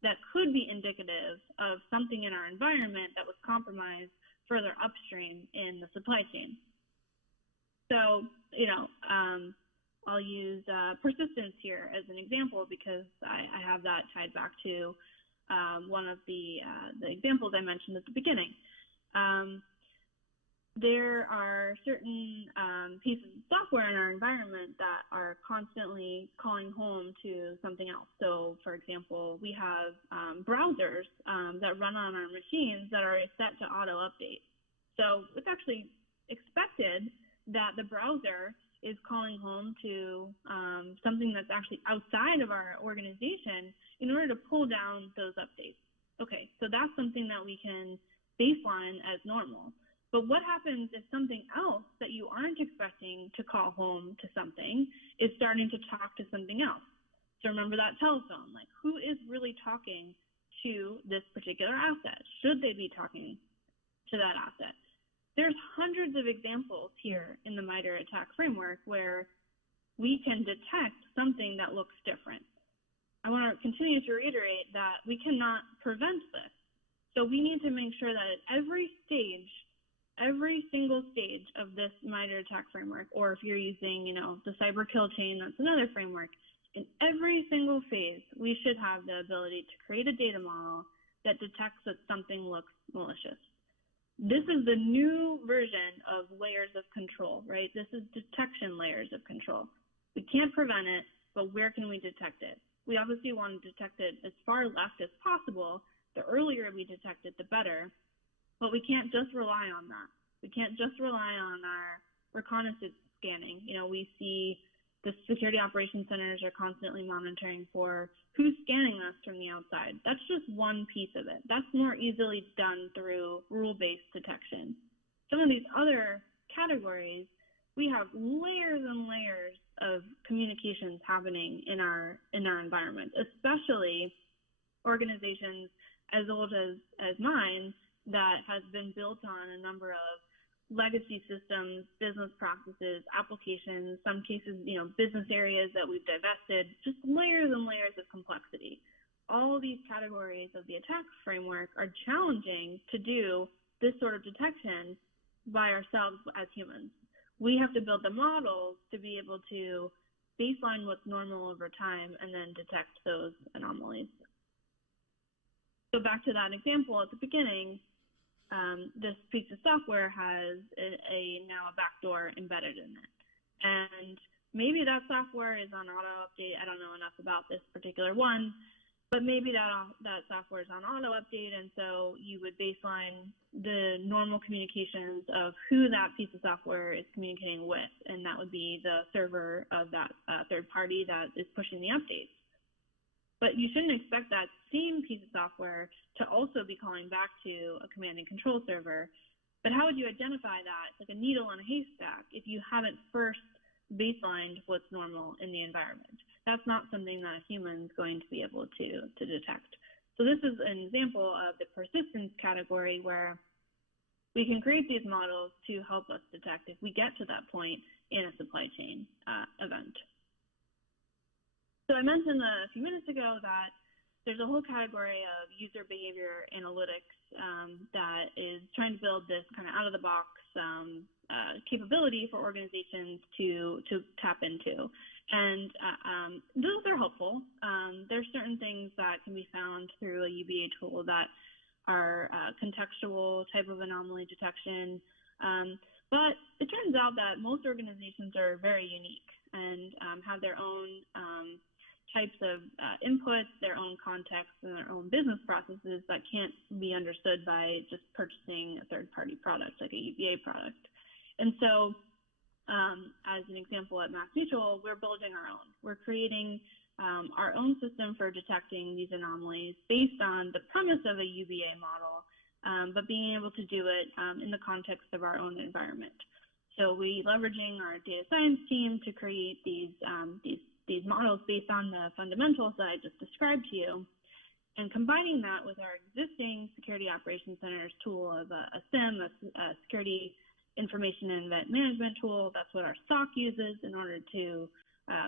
that could be indicative of something in our environment that was compromised further upstream in the supply chain. So, I'll use persistence here as an example because I have that tied back to one of the examples I mentioned at the beginning. There are certain pieces of software in our environment that are constantly calling home to something else. So, for example, we have browsers that run on our machines that are set to auto-update. So it's actually expected that the browser is calling home to something that's actually outside of our organization in order to pull down those updates. Okay, so that's something that we can baseline as normal. But what happens if something else that you aren't expecting to call home to something is starting to talk to something else? So remember that telephone, like who is really talking to this particular asset? Should they be talking to that asset? There's hundreds of examples here in the MITRE ATT&CK framework where we can detect something that looks different. I want to continue to reiterate that we cannot prevent this. So we need to make sure that at every stage, every single stage of this MITRE attack framework, or if you're using, the cyber kill chain, that's another framework. In every single phase, we should have the ability to create a data model that detects that something looks malicious. This is the new version of layers of control, right? This is detection layers of control. We can't prevent it, but where can we detect it? We obviously want to detect it as far left as possible. The earlier we detect it, the better. But we can't just rely on that. We can't just rely on our reconnaissance scanning. We see the security operations centers are constantly monitoring for who's scanning us from the outside. That's just one piece of it. That's more easily done through rule-based detection. Some of these other categories, we have layers and layers of communications happening in our environment, especially organizations as old as mine that has been built on a number of legacy systems, business practices, applications, some cases, business areas that we've divested, just layers and layers of complexity. All of these categories of the attack framework are challenging to do this sort of detection by ourselves as humans. We have to build the models to be able to baseline what's normal over time and then detect those anomalies. So back to that example at the beginning, this piece of software has now a backdoor embedded in it. And maybe that software is on auto update. I don't know enough about this particular one, but maybe that software is on auto update, and so you would baseline the normal communications of who that piece of software is communicating with, and that would be the server of that third party that is pushing the updates. But you shouldn't expect that same piece of software to also be calling back to a command and control server. But how would you identify that? It's like a needle in a haystack if you haven't first baselined what's normal in the environment. That's not something that a human's going to be able to detect. So this is an example of the persistence category where we can create these models to help us detect if we get to that point in a supply chain event. So I mentioned a few minutes ago that there's a whole category of user behavior analytics that is trying to build this kind of out-of-the-box capability for organizations to tap into. And those are helpful. There's certain things that can be found through a UBA tool that are contextual type of anomaly detection. But it turns out that most organizations are very unique and have their own types of inputs, their own context, and their own business processes that can't be understood by just purchasing a third-party product like a UBA product. And so, as an example at MassMutual, we're building our own. We're creating our own system for detecting these anomalies based on the premise of a UBA model, but being able to do it in the context of our own environment. So we leveraging our data science team to create these models based on the fundamentals that I just described to you, and combining that with our existing security operations centers tool of a SIM, a security information and event management tool. That's what our SOC uses in order to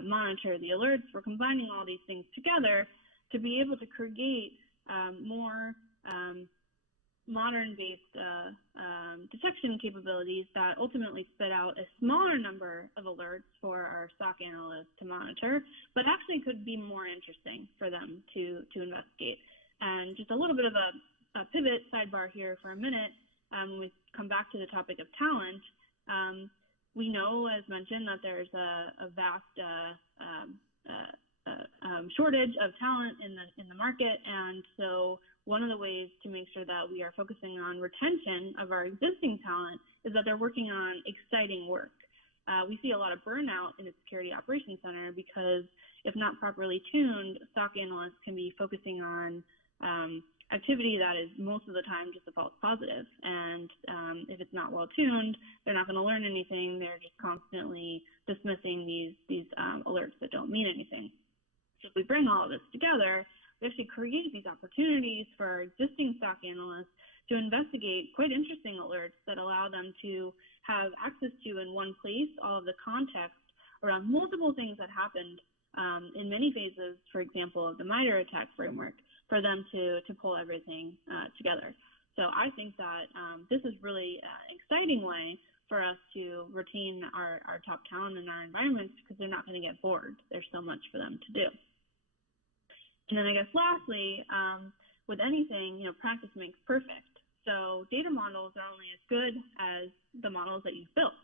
monitor the alerts. We're combining all these things together to be able to create more modern-based detection capabilities that ultimately spit out a smaller number of alerts for our SOC analysts to monitor, but actually could be more interesting for them to investigate. And just a little bit of a pivot sidebar here for a minute. When we come back to the topic of talent, we know, as mentioned, that there's a vast shortage of talent in the market, and so one of the ways to make sure that we are focusing on retention of our existing talent is that they're working on exciting work. We see a lot of burnout in the Security Operations Center because if not properly tuned, SOC analysts can be focusing on activity that is most of the time just a false positive. And if it's not well tuned, they're not going to learn anything. They're just constantly dismissing these alerts that don't mean anything. So if we bring all of this together, we actually create these opportunities for our existing SOC analysts to investigate quite interesting alerts that allow them to have access to in one place all of the context around multiple things that happened in many phases, for example, of the MITRE attack framework, for them to pull everything together. So I think that this is really an exciting way for us to retain our top talent in our environments because they're not going to get bored. There's so much for them to do. And then I guess lastly, with anything, practice makes perfect. So data models are only as good as the models that you've built.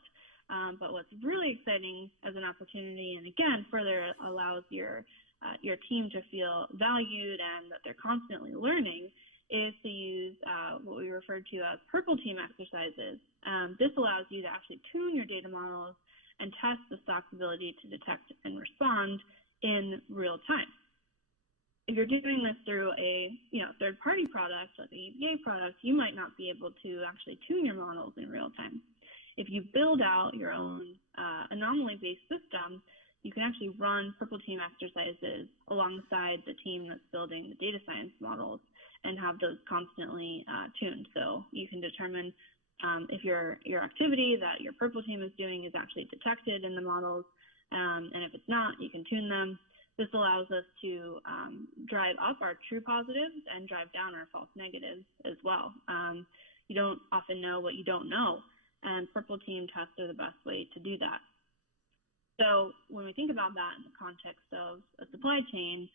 But what's really exciting as an opportunity, and again, further allows your team to feel valued and that they're constantly learning, is to use what we refer to as purple team exercises. This allows you to actually tune your data models and test the stock's ability to detect and respond in real time. If you're doing this through a third-party product, like a EBA product, you might not be able to actually tune your models in real time. If you build out your own anomaly-based system, you can actually run purple team exercises alongside the team that's building the data science models and have those constantly tuned. So you can determine if your activity that your purple team is doing is actually detected in the models, and if it's not, you can tune them. This allows us to drive up our true positives and drive down our false negatives as well. You don't often know what you don't know, and purple team tests are the best way to do that. So when we think about that in the context of a supply chain,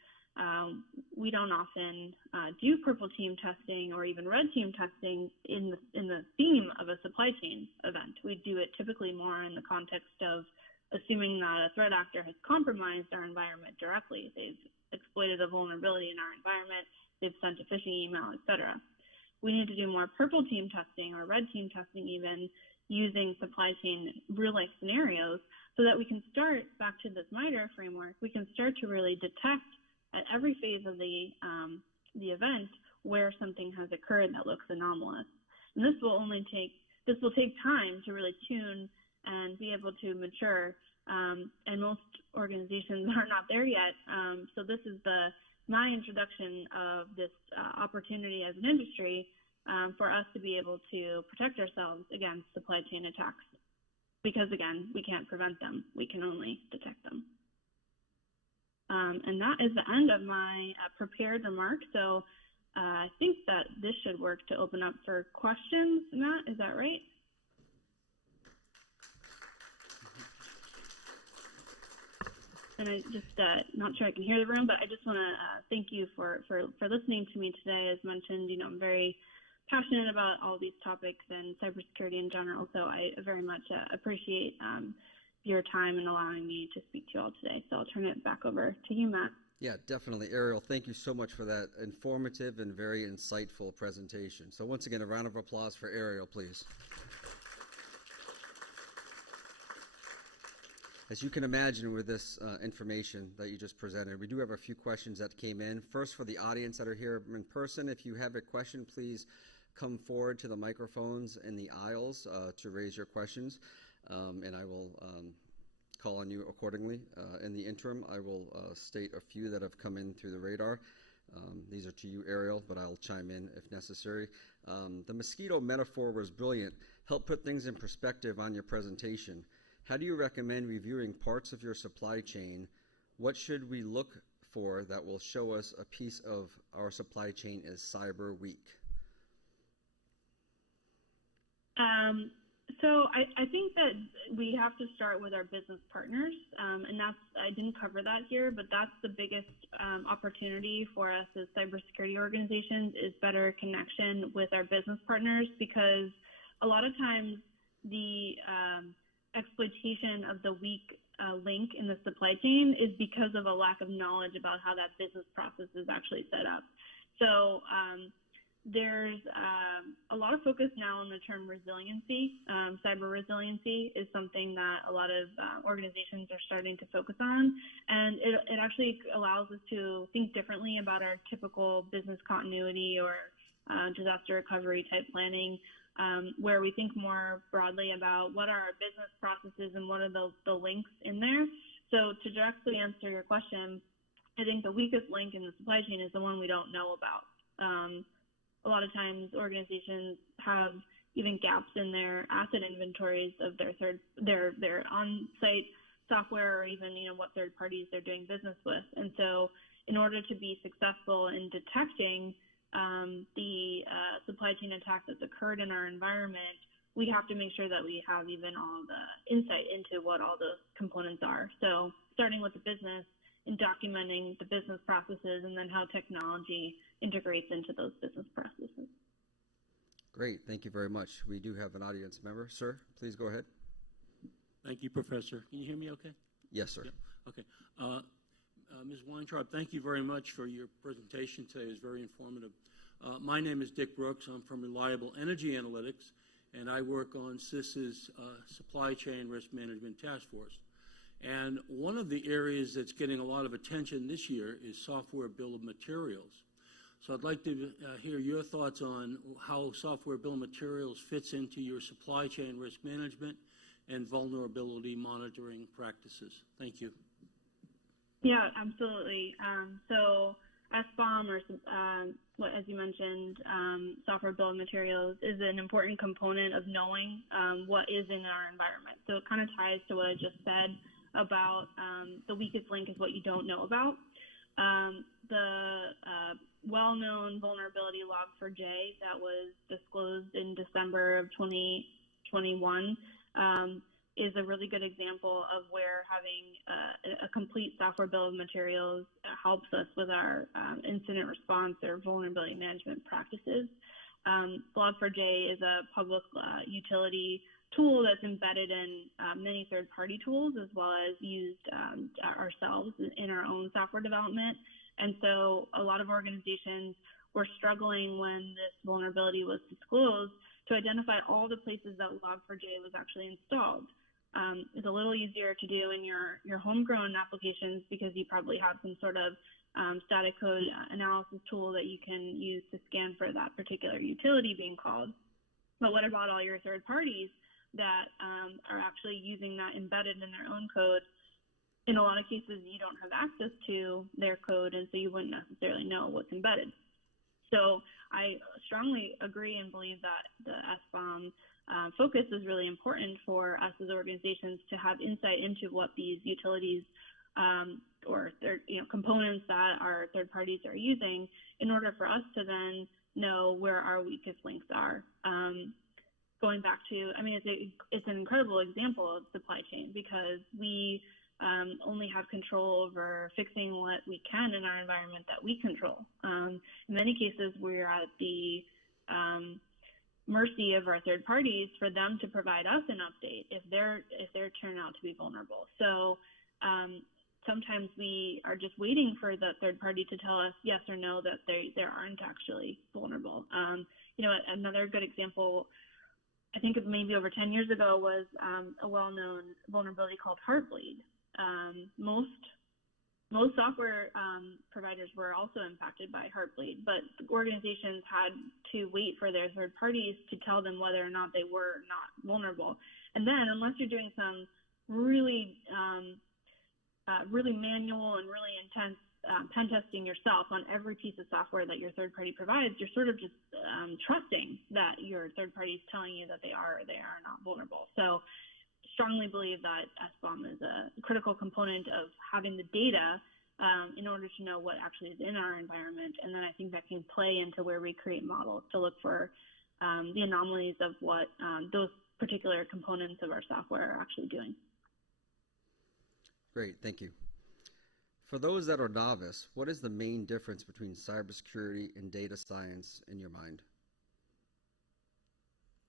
we don't often do purple team testing or even red team testing in the theme of a supply chain event. We do it typically more in the context of assuming that a threat actor has compromised our environment directly. They've exploited a vulnerability in our environment, they've sent a phishing email, etc. We need to do more purple team testing or red team testing even, using supply chain real-life scenarios so that we can start, back to this MITRE framework, we can start to really detect at every phase of the event where something has occurred that looks anomalous. And this will take time to really tune and be able to mature, and most organizations are not there yet. So this is my introduction of this opportunity as an industry for us to be able to protect ourselves against supply chain attacks. Because again, we can't prevent them, we can only detect them. And that is the end of my prepared remarks. So I think that this should work to open up for questions. Matt, is that right? And I just not sure I can hear the room, but I just want to thank you for listening to me today. As mentioned, I'm very passionate about all these topics and cybersecurity in general, so I very much appreciate your time and allowing me to speak to you all today. So I'll turn it back over to you, Matt. Yeah, definitely. Ariel, thank you so much for that informative and very insightful presentation. So once again, a round of applause for Ariel, please. As you can imagine with this information that you just presented, we do have a few questions that came in. First, for the audience that are here in person, if you have a question, please come forward to the microphones in the aisles to raise your questions, and I will call on you accordingly. In the interim, I will state a few that have come in through the radar. These are to you, Ariel, but I'll chime in if necessary. The mosquito metaphor was brilliant. Help put things in perspective on your presentation. How do you recommend reviewing parts of your supply chain? What should we look for that will show us a piece of our supply chain is cyber weak? So I think that we have to start with our business partners, and I didn't cover that here, but that's the biggest opportunity for us as cybersecurity organizations is better connection with our business partners, because a lot of times the exploitation of the weak link in the supply chain is because of a lack of knowledge about how that business process is actually set up. So there's a lot of focus now on the term resiliency. Cyber resiliency is something that a lot of organizations are starting to focus on, and it actually allows us to think differently about our typical business continuity or disaster recovery type planning, where we think more broadly about what are our business processes and what are the links in there. So to directly answer your question, I think the weakest link in the supply chain is the one we don't know about. A lot of times organizations have even gaps in their asset inventories of their on-site software, or even what third parties they're doing business with. And so in order to be successful in detecting the supply chain attack that's occurred in our environment, we have to make sure that we have even all the insight into what all those components are. So starting with the business and documenting the business processes and then how technology integrates into those business processes. Great, thank you very much. We do have an audience member. Sir, please go ahead. Thank you, Professor. Can you hear me okay? Yes, sir. Yep. Okay. Ms. Weintraub, thank you very much for your presentation today. It was very informative. My name is Dick Brooks. I'm from Reliable Energy Analytics, and I work on CIS's Supply Chain Risk Management Task Force. And one of the areas that's getting a lot of attention this year is software bill of materials. So I'd like to hear your thoughts on how software bill of materials fits into your supply chain risk management and vulnerability monitoring practices. Thank you. Yeah, absolutely. So SBOM, or as you mentioned, software bill of materials is an important component of knowing what is in our environment. So it kind of ties to what I just said about the weakest link is what you don't know about. The well-known vulnerability log4j that was disclosed in December of 2021 is a really good example of where having a complete software bill of materials helps us with our incident response or vulnerability management practices. Log4j is a public utility tool that's embedded in many third-party tools, as well as used ourselves in our own software development. And so a lot of organizations were struggling when this vulnerability was disclosed to identify all the places that Log4j was actually installed. It's a little easier to do in your homegrown applications because you probably have some sort of static code analysis tool that you can use to scan for that particular utility being called. But what about all your third parties that are actually using that embedded in their own code? In a lot of cases, you don't have access to their code, and so you wouldn't necessarily know what's embedded. So I strongly agree and believe that the SBOM focus is really important for us as organizations to have insight into what these utilities or components that our third parties are using in order for us to then know where our weakest links are. Going back to, I mean, it's an incredible example of supply chain because we only have control over fixing what we can in our environment that we control. In many cases, we're at the mercy of our third parties for them to provide us an update if they're turn out to be vulnerable. So sometimes we are just waiting for the third party to tell us yes or no that they aren't actually vulnerable. Another good example, I think maybe over 10 years ago, was a well-known vulnerability called Heartbleed. Most software providers were also impacted by Heartbleed, but organizations had to wait for their third parties to tell them whether or not they were not vulnerable. And then, unless you're doing some really manual and really intense pen testing yourself on every piece of software that your third party provides, you're sort of just trusting that your third party is telling you that they are or they are not vulnerable. So strongly believe that SBOM is a critical component of having the data in order to know what actually is in our environment. And then I think that can play into where we create models to look for the anomalies of what those particular components of our software are actually doing. Great, thank you. For those that are novice, what is the main difference between cybersecurity and data science in your mind?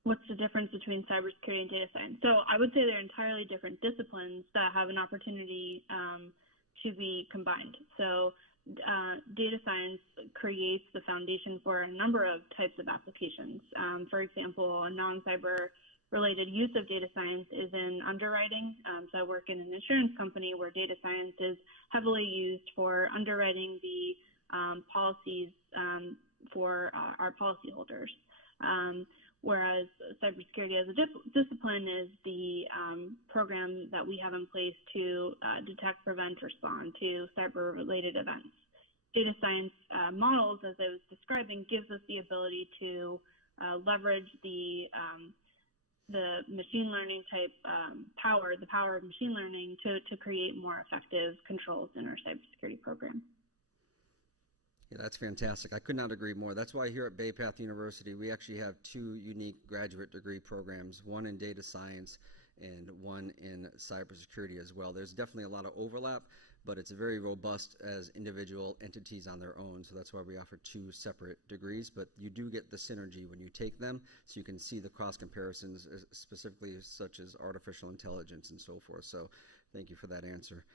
What's the difference between cybersecurity and data science? So I would say they're entirely different disciplines that have an opportunity to be combined. So data science creates the foundation for a number of types of applications. For example, a non-cyber related use of data science is in underwriting. So I work in an insurance company where data science is heavily used for underwriting the policies for our policyholders. Whereas cybersecurity as a discipline is the program that we have in place to detect, prevent, respond to cyber-related events. Data science models, as I was describing, gives us the ability to leverage the machine learning type the power of machine learning to create more effective controls in our cybersecurity program. Yeah, that's fantastic. I could not agree more. That's why here at Baypath University, we actually have two unique graduate degree programs, one in data science and one in cybersecurity as well. There's definitely a lot of overlap, but it's very robust as individual entities on their own. So that's why we offer two separate degrees, but you do get the synergy when you take them, so you can see the cross comparisons, specifically such as artificial intelligence and so forth. So thank you for that answer.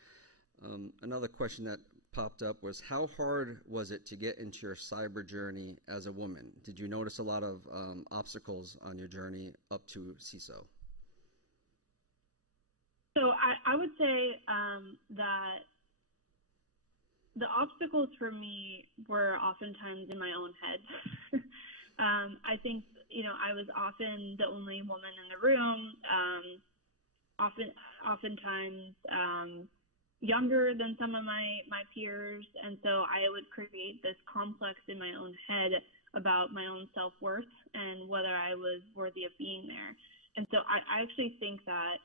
Another question that popped up was, how hard was it to get into your cyber journey as a woman? Did you notice a lot of obstacles on your journey up to CISO? So I would say that the obstacles for me were oftentimes in my own head. I think, I was often the only woman in the room, oftentimes younger than some of my peers, and so I would create this complex in my own head about my own self-worth and whether I was worthy of being there. And so I actually think that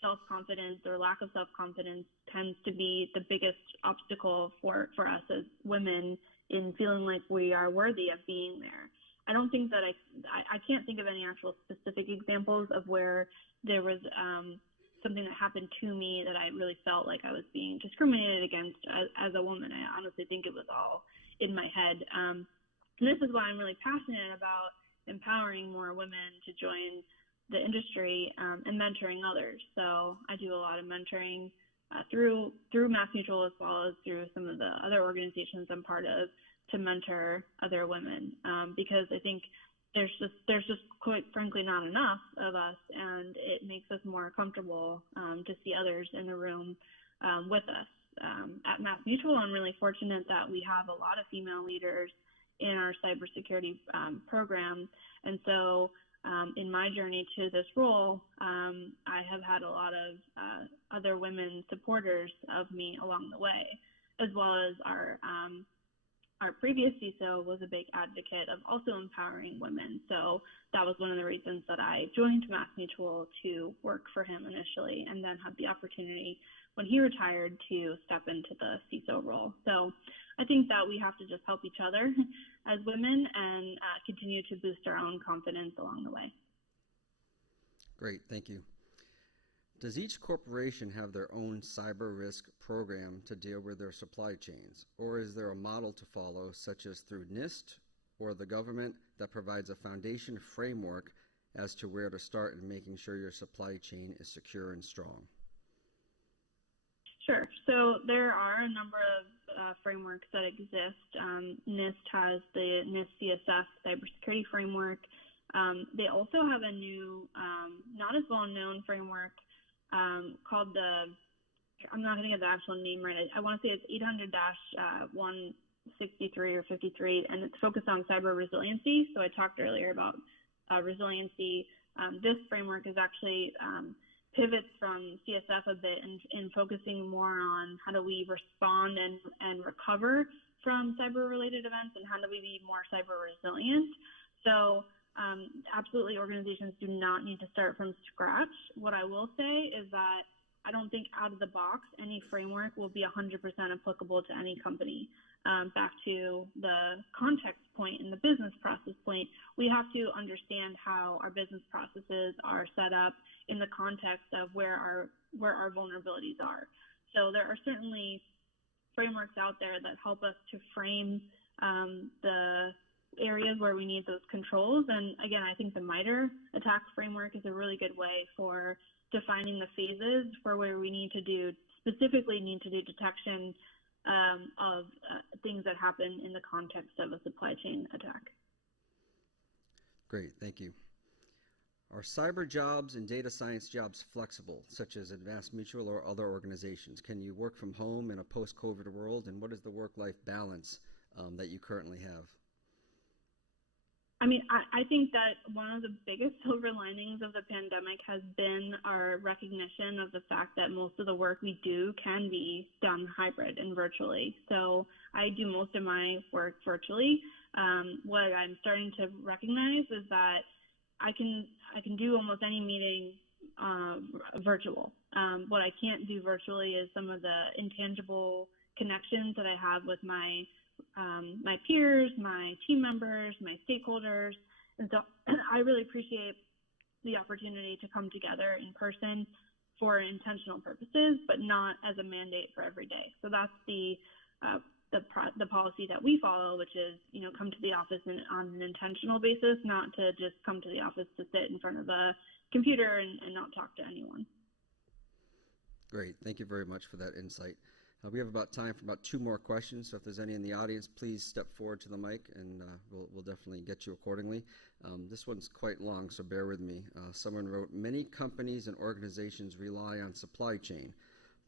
self-confidence or lack of self-confidence tends to be the biggest obstacle for us as women in feeling like we are worthy of being there. I don't think that I can't think of any actual specific examples of where there was something that happened to me that I really felt like I was being discriminated against as a woman. I honestly think it was all in my head. And this is why I'm really passionate about empowering more women to join the industry and mentoring others. So I do a lot of mentoring through MassMutual, as well as through some of the other organizations I'm part of, to mentor other women, because I think there's just quite frankly not enough of us, and it makes us more comfortable to see others in the room with us. At MassMutual, I'm really fortunate that we have a lot of female leaders in our cybersecurity program, and so in my journey to this role, I have had a lot of other women supporters of me along the way, as well as our previous CISO was a big advocate of also empowering women. So that was one of the reasons that I joined MassMutual, to work for him initially, and then had the opportunity when he retired to step into the CISO role. So I think that we have to just help each other as women and continue to boost our own confidence along the way. Great, thank you. Does each corporation have their own cyber risk program to deal with their supply chains, or is there a model to follow, such as through NIST or the government, that provides a foundation framework as to where to start in making sure your supply chain is secure and strong? Sure. So there are a number of frameworks that exist. NIST has the NIST CSF cybersecurity framework. They also have a new, not as well-known framework called I'm not going to get the actual name right. I want to say it's 800-163 or 53, and it's focused on cyber resiliency. So I talked earlier about resiliency. This framework is actually pivots from CSF a bit in focusing more on how do we respond and recover from cyber-related events, and how do we be more cyber resilient. So absolutely, organizations do not need to start from scratch. What I will say is that I don't think out of the box any framework will be 100% applicable to any company. Back to the context point and the business process point, we have to understand how our business processes are set up in the context of where our vulnerabilities are. So there are certainly frameworks out there that help us to frame the areas where we need those controls. And again, I think the MITRE ATT&CK framework is a really good way for defining the phases for where we need to do detection of things that happen in the context of a supply chain attack. Great, thank you. Are cyber jobs and data science jobs flexible, such as at MassMutual or other organizations? Can you work from home in a post-COVID world, and what is the work-life balance that you currently have? I mean, I think that one of the biggest silver linings of the pandemic has been our recognition of the fact that most of the work we do can be done hybrid and virtually. So I do most of my work virtually. What I'm starting to recognize is that I can do almost any meeting virtual. What I can't do virtually is some of the intangible connections that I have with my my peers, my team members, my stakeholders. And so I really appreciate the opportunity to come together in person for intentional purposes, but not as a mandate for every day. So that's the policy that we follow, which is, come to the office on an intentional basis, not to just come to the office to sit in front of a computer and not talk to anyone. Great. Thank you very much for that insight. We have about time for about 2 more questions, so if there's any in the audience, please step forward to the mic, and we'll definitely get you accordingly. This one's quite long, so bear with me. Someone wrote, many companies and organizations rely on supply chain,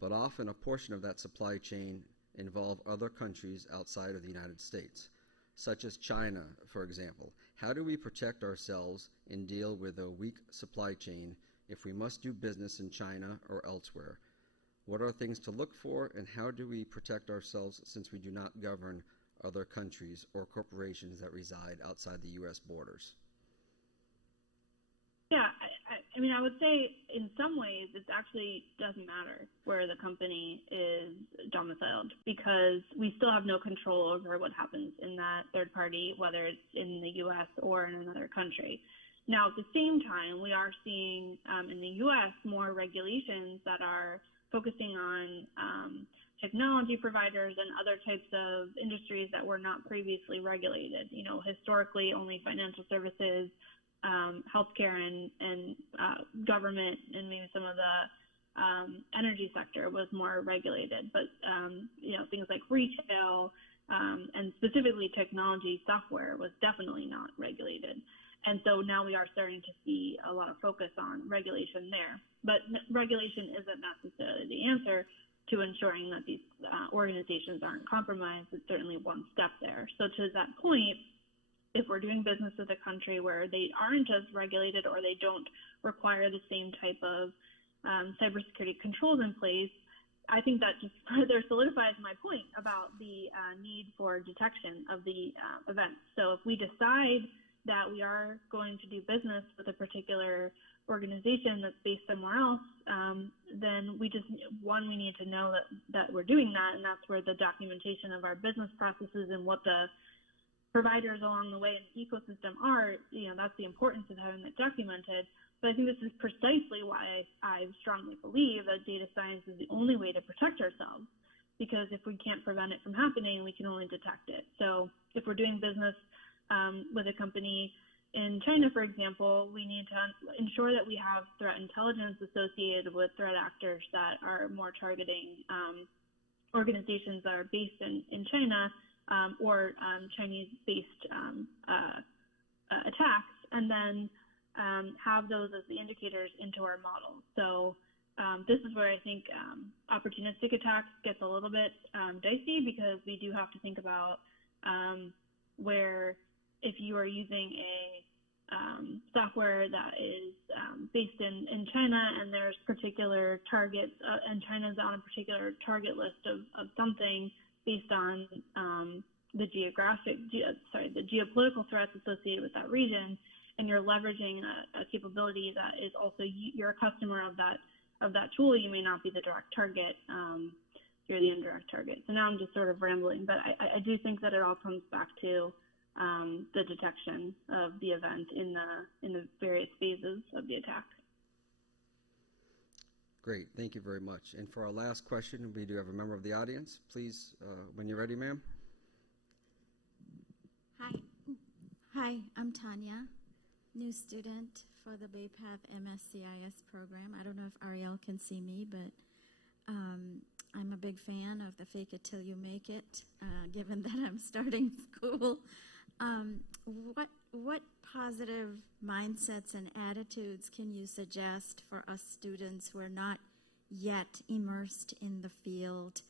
but often a portion of that supply chain involve other countries outside of the United States, such as China, for example. How do we protect ourselves and deal with a weak supply chain if we must do business in China or elsewhere? What are things to look for, and how do we protect ourselves since we do not govern other countries or corporations that reside outside the U.S. borders? Yeah, I would say in some ways it actually doesn't matter where the company is domiciled, because we still have no control over what happens in that third party, whether it's in the U.S. or in another country. Now, at the same time, we are seeing in the U.S. more regulations that are focusing on technology providers and other types of industries that were not previously regulated. Historically, only financial services, healthcare, and government, and maybe some of the energy sector was more regulated. But things like retail and specifically technology software was definitely not regulated. And so now we are starting to see a lot of focus on regulation there. But regulation isn't necessarily the answer to ensuring that these organizations aren't compromised. It's certainly one step there. So to that point, if we're doing business with a country where they aren't as regulated or they don't require the same type of cybersecurity controls in place, I think that just further solidifies my point about the need for detection of the events. So if we decide that we are going to do business with a particular organization that's based somewhere else, then we need to know that we're doing that, and that's where the documentation of our business processes and what the providers along the way in the ecosystem are, that's the importance of having that documented. But I think this is precisely why I strongly believe that data science is the only way to protect ourselves, because if we can't prevent it from happening, we can only detect it. So if we're doing business with a company in China, for example, we need to ensure that we have threat intelligence associated with threat actors that are more targeting organizations that are based in China or Chinese-based attacks, and then have those as the indicators into our model. So this is where I think opportunistic attacks gets a little bit dicey, because we do have to think about where, if you are using a software that is based in China, and there's particular targets, and China's on a particular target list of something based on the geopolitical threats associated with that region, and you're leveraging a capability that is also you're a customer of that tool, you may not be the direct target. You're the indirect target. So now I'm just sort of rambling, but I do think that it all comes back to the detection of the event in the various phases of the attack. Great, thank you very much. And for our last question, we do have a member of the audience. Please, when you're ready, ma'am. Hi, I'm Tanya, new student for the Baypath MSCIS program. I don't know if Ariel can see me, but I'm a big fan of the fake it till you make it, given that I'm starting school. What positive mindsets and attitudes can you suggest for us students who are not yet immersed in the field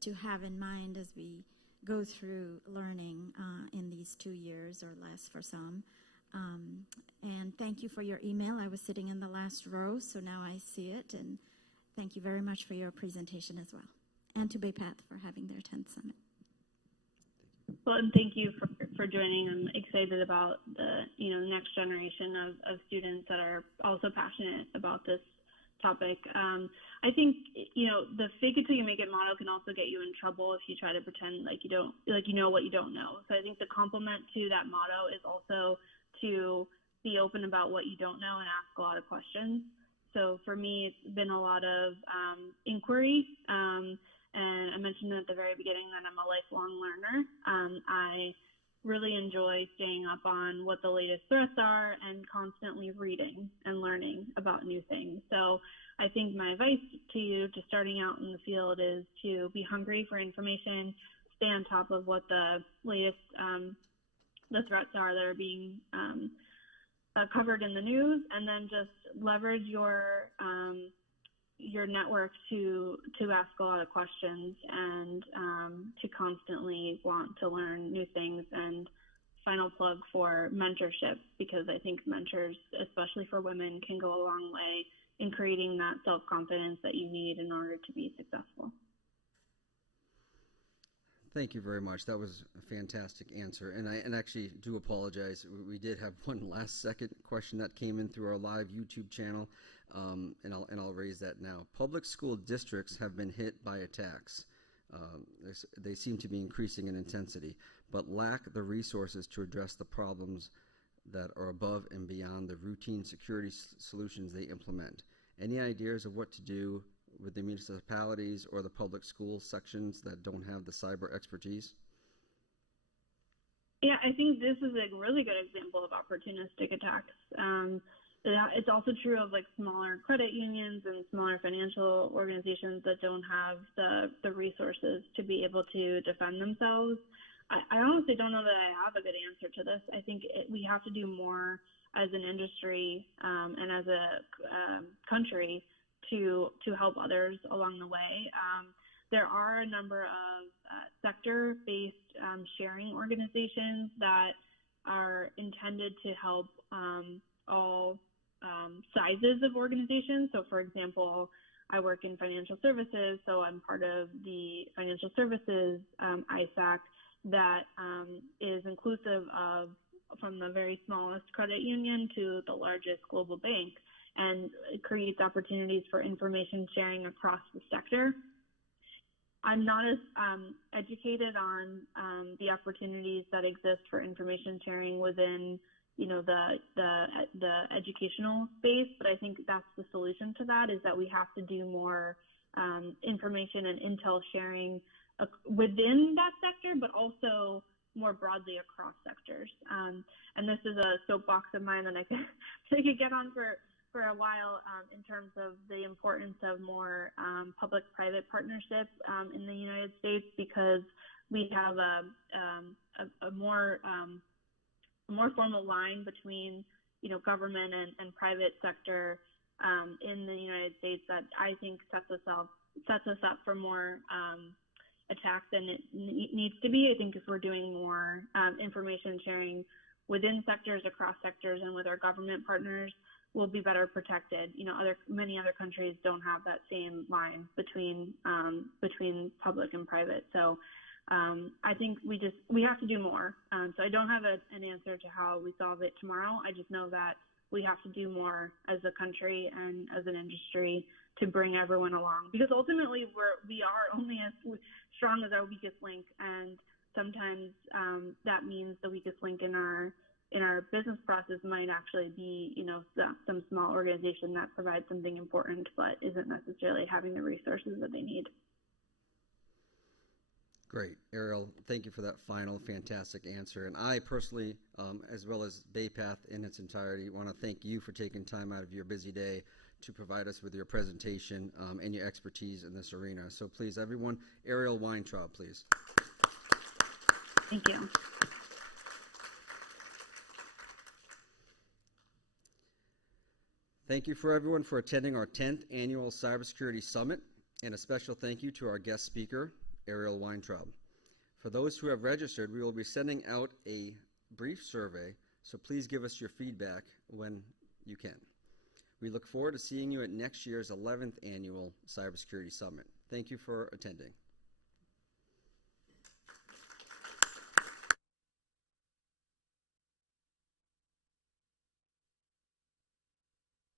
to have in mind as we go through learning in these 2 years or less for some? And thank you for your email. I was sitting in the last row, so now I see it. And thank you very much for your presentation as well. And to Baypath for having their 10th summit. Well, and thank you for joining. I'm excited about the next generation of students that are also passionate about this topic. I think, the fake it till you make it motto can also get you in trouble if you try to pretend like you know what you don't know. So I think the complement to that motto is also to be open about what you don't know and ask a lot of questions. So for me, it's been a lot of inquiry. And I mentioned at the very beginning that I'm a lifelong learner. I really enjoy staying up on what the latest threats are and constantly reading and learning about new things. So I think my advice to you just starting out in the field is to be hungry for information, stay on top of what the latest the threats are that are being covered in the news, and then just leverage your network to ask a lot of questions and to constantly want to learn new things. And final plug for mentorship, because I think mentors, especially for women, can go a long way in creating that self-confidence that you need in order to be successful. Thank you very much. That was a fantastic answer. And I actually do apologize. We did have one last second question that came in through our live YouTube channel, and I'll raise that now. Public school districts have been hit by attacks. They seem to be increasing in intensity, but lack the resources to address the problems that are above and beyond the routine security solutions they implement. Any ideas of what to do with the municipalities or the public school sections that don't have the cyber expertise? Yeah, I think this is a really good example of opportunistic attacks. It's also true of like smaller credit unions and smaller financial organizations that don't have the resources to be able to defend themselves. I honestly don't know that I have a good answer to this. I think we have to do more as an industry and as a country to help others along the way. There are a number of sector-based sharing organizations that are intended to help all sizes of organizations. So, for example, I work in financial services, so I'm part of the financial services ISAC that is inclusive of from the very smallest credit union to the largest global bank, and it creates opportunities for information sharing across the sector. I'm not as educated on the opportunities that exist for information sharing within, the educational space, but I think that's the solution to that, is that we have to do more information and intel sharing within that sector, but also more broadly across sectors. And this is a soapbox of mine that I could get on for a while in terms of the importance of more public-private partnership in the United States, because we have a more formal line between government and private sector in the United States that I think sets us up for more attacks than it needs to be. I think if we're doing more information sharing within sectors, across sectors, and with our government partners, we'll be better protected. Many other countries don't have that same line between public and private. So I think we have to do more. So I don't have an answer to how we solve it tomorrow. I just know that we have to do more as a country and as an industry to bring everyone along, because ultimately we are only as strong as our weakest link, and sometimes that means the weakest link in our business process might actually be some small organization that provides something important but isn't necessarily having the resources that they need. Great. Ariel, thank you for that final fantastic answer. And I personally, as well as Baypath in its entirety, want to thank you for taking time out of your busy day to provide us with your presentation and your expertise in this arena. So please, everyone, Ariel Weintraub, please. Thank you. Thank you for everyone for attending our 10th Annual Cybersecurity Summit, and a special thank you to our guest speaker, Ariel Weintraub. For those who have registered, we will be sending out a brief survey, so please give us your feedback when you can. We look forward to seeing you at next year's 11th Annual Cybersecurity Summit. Thank you for attending.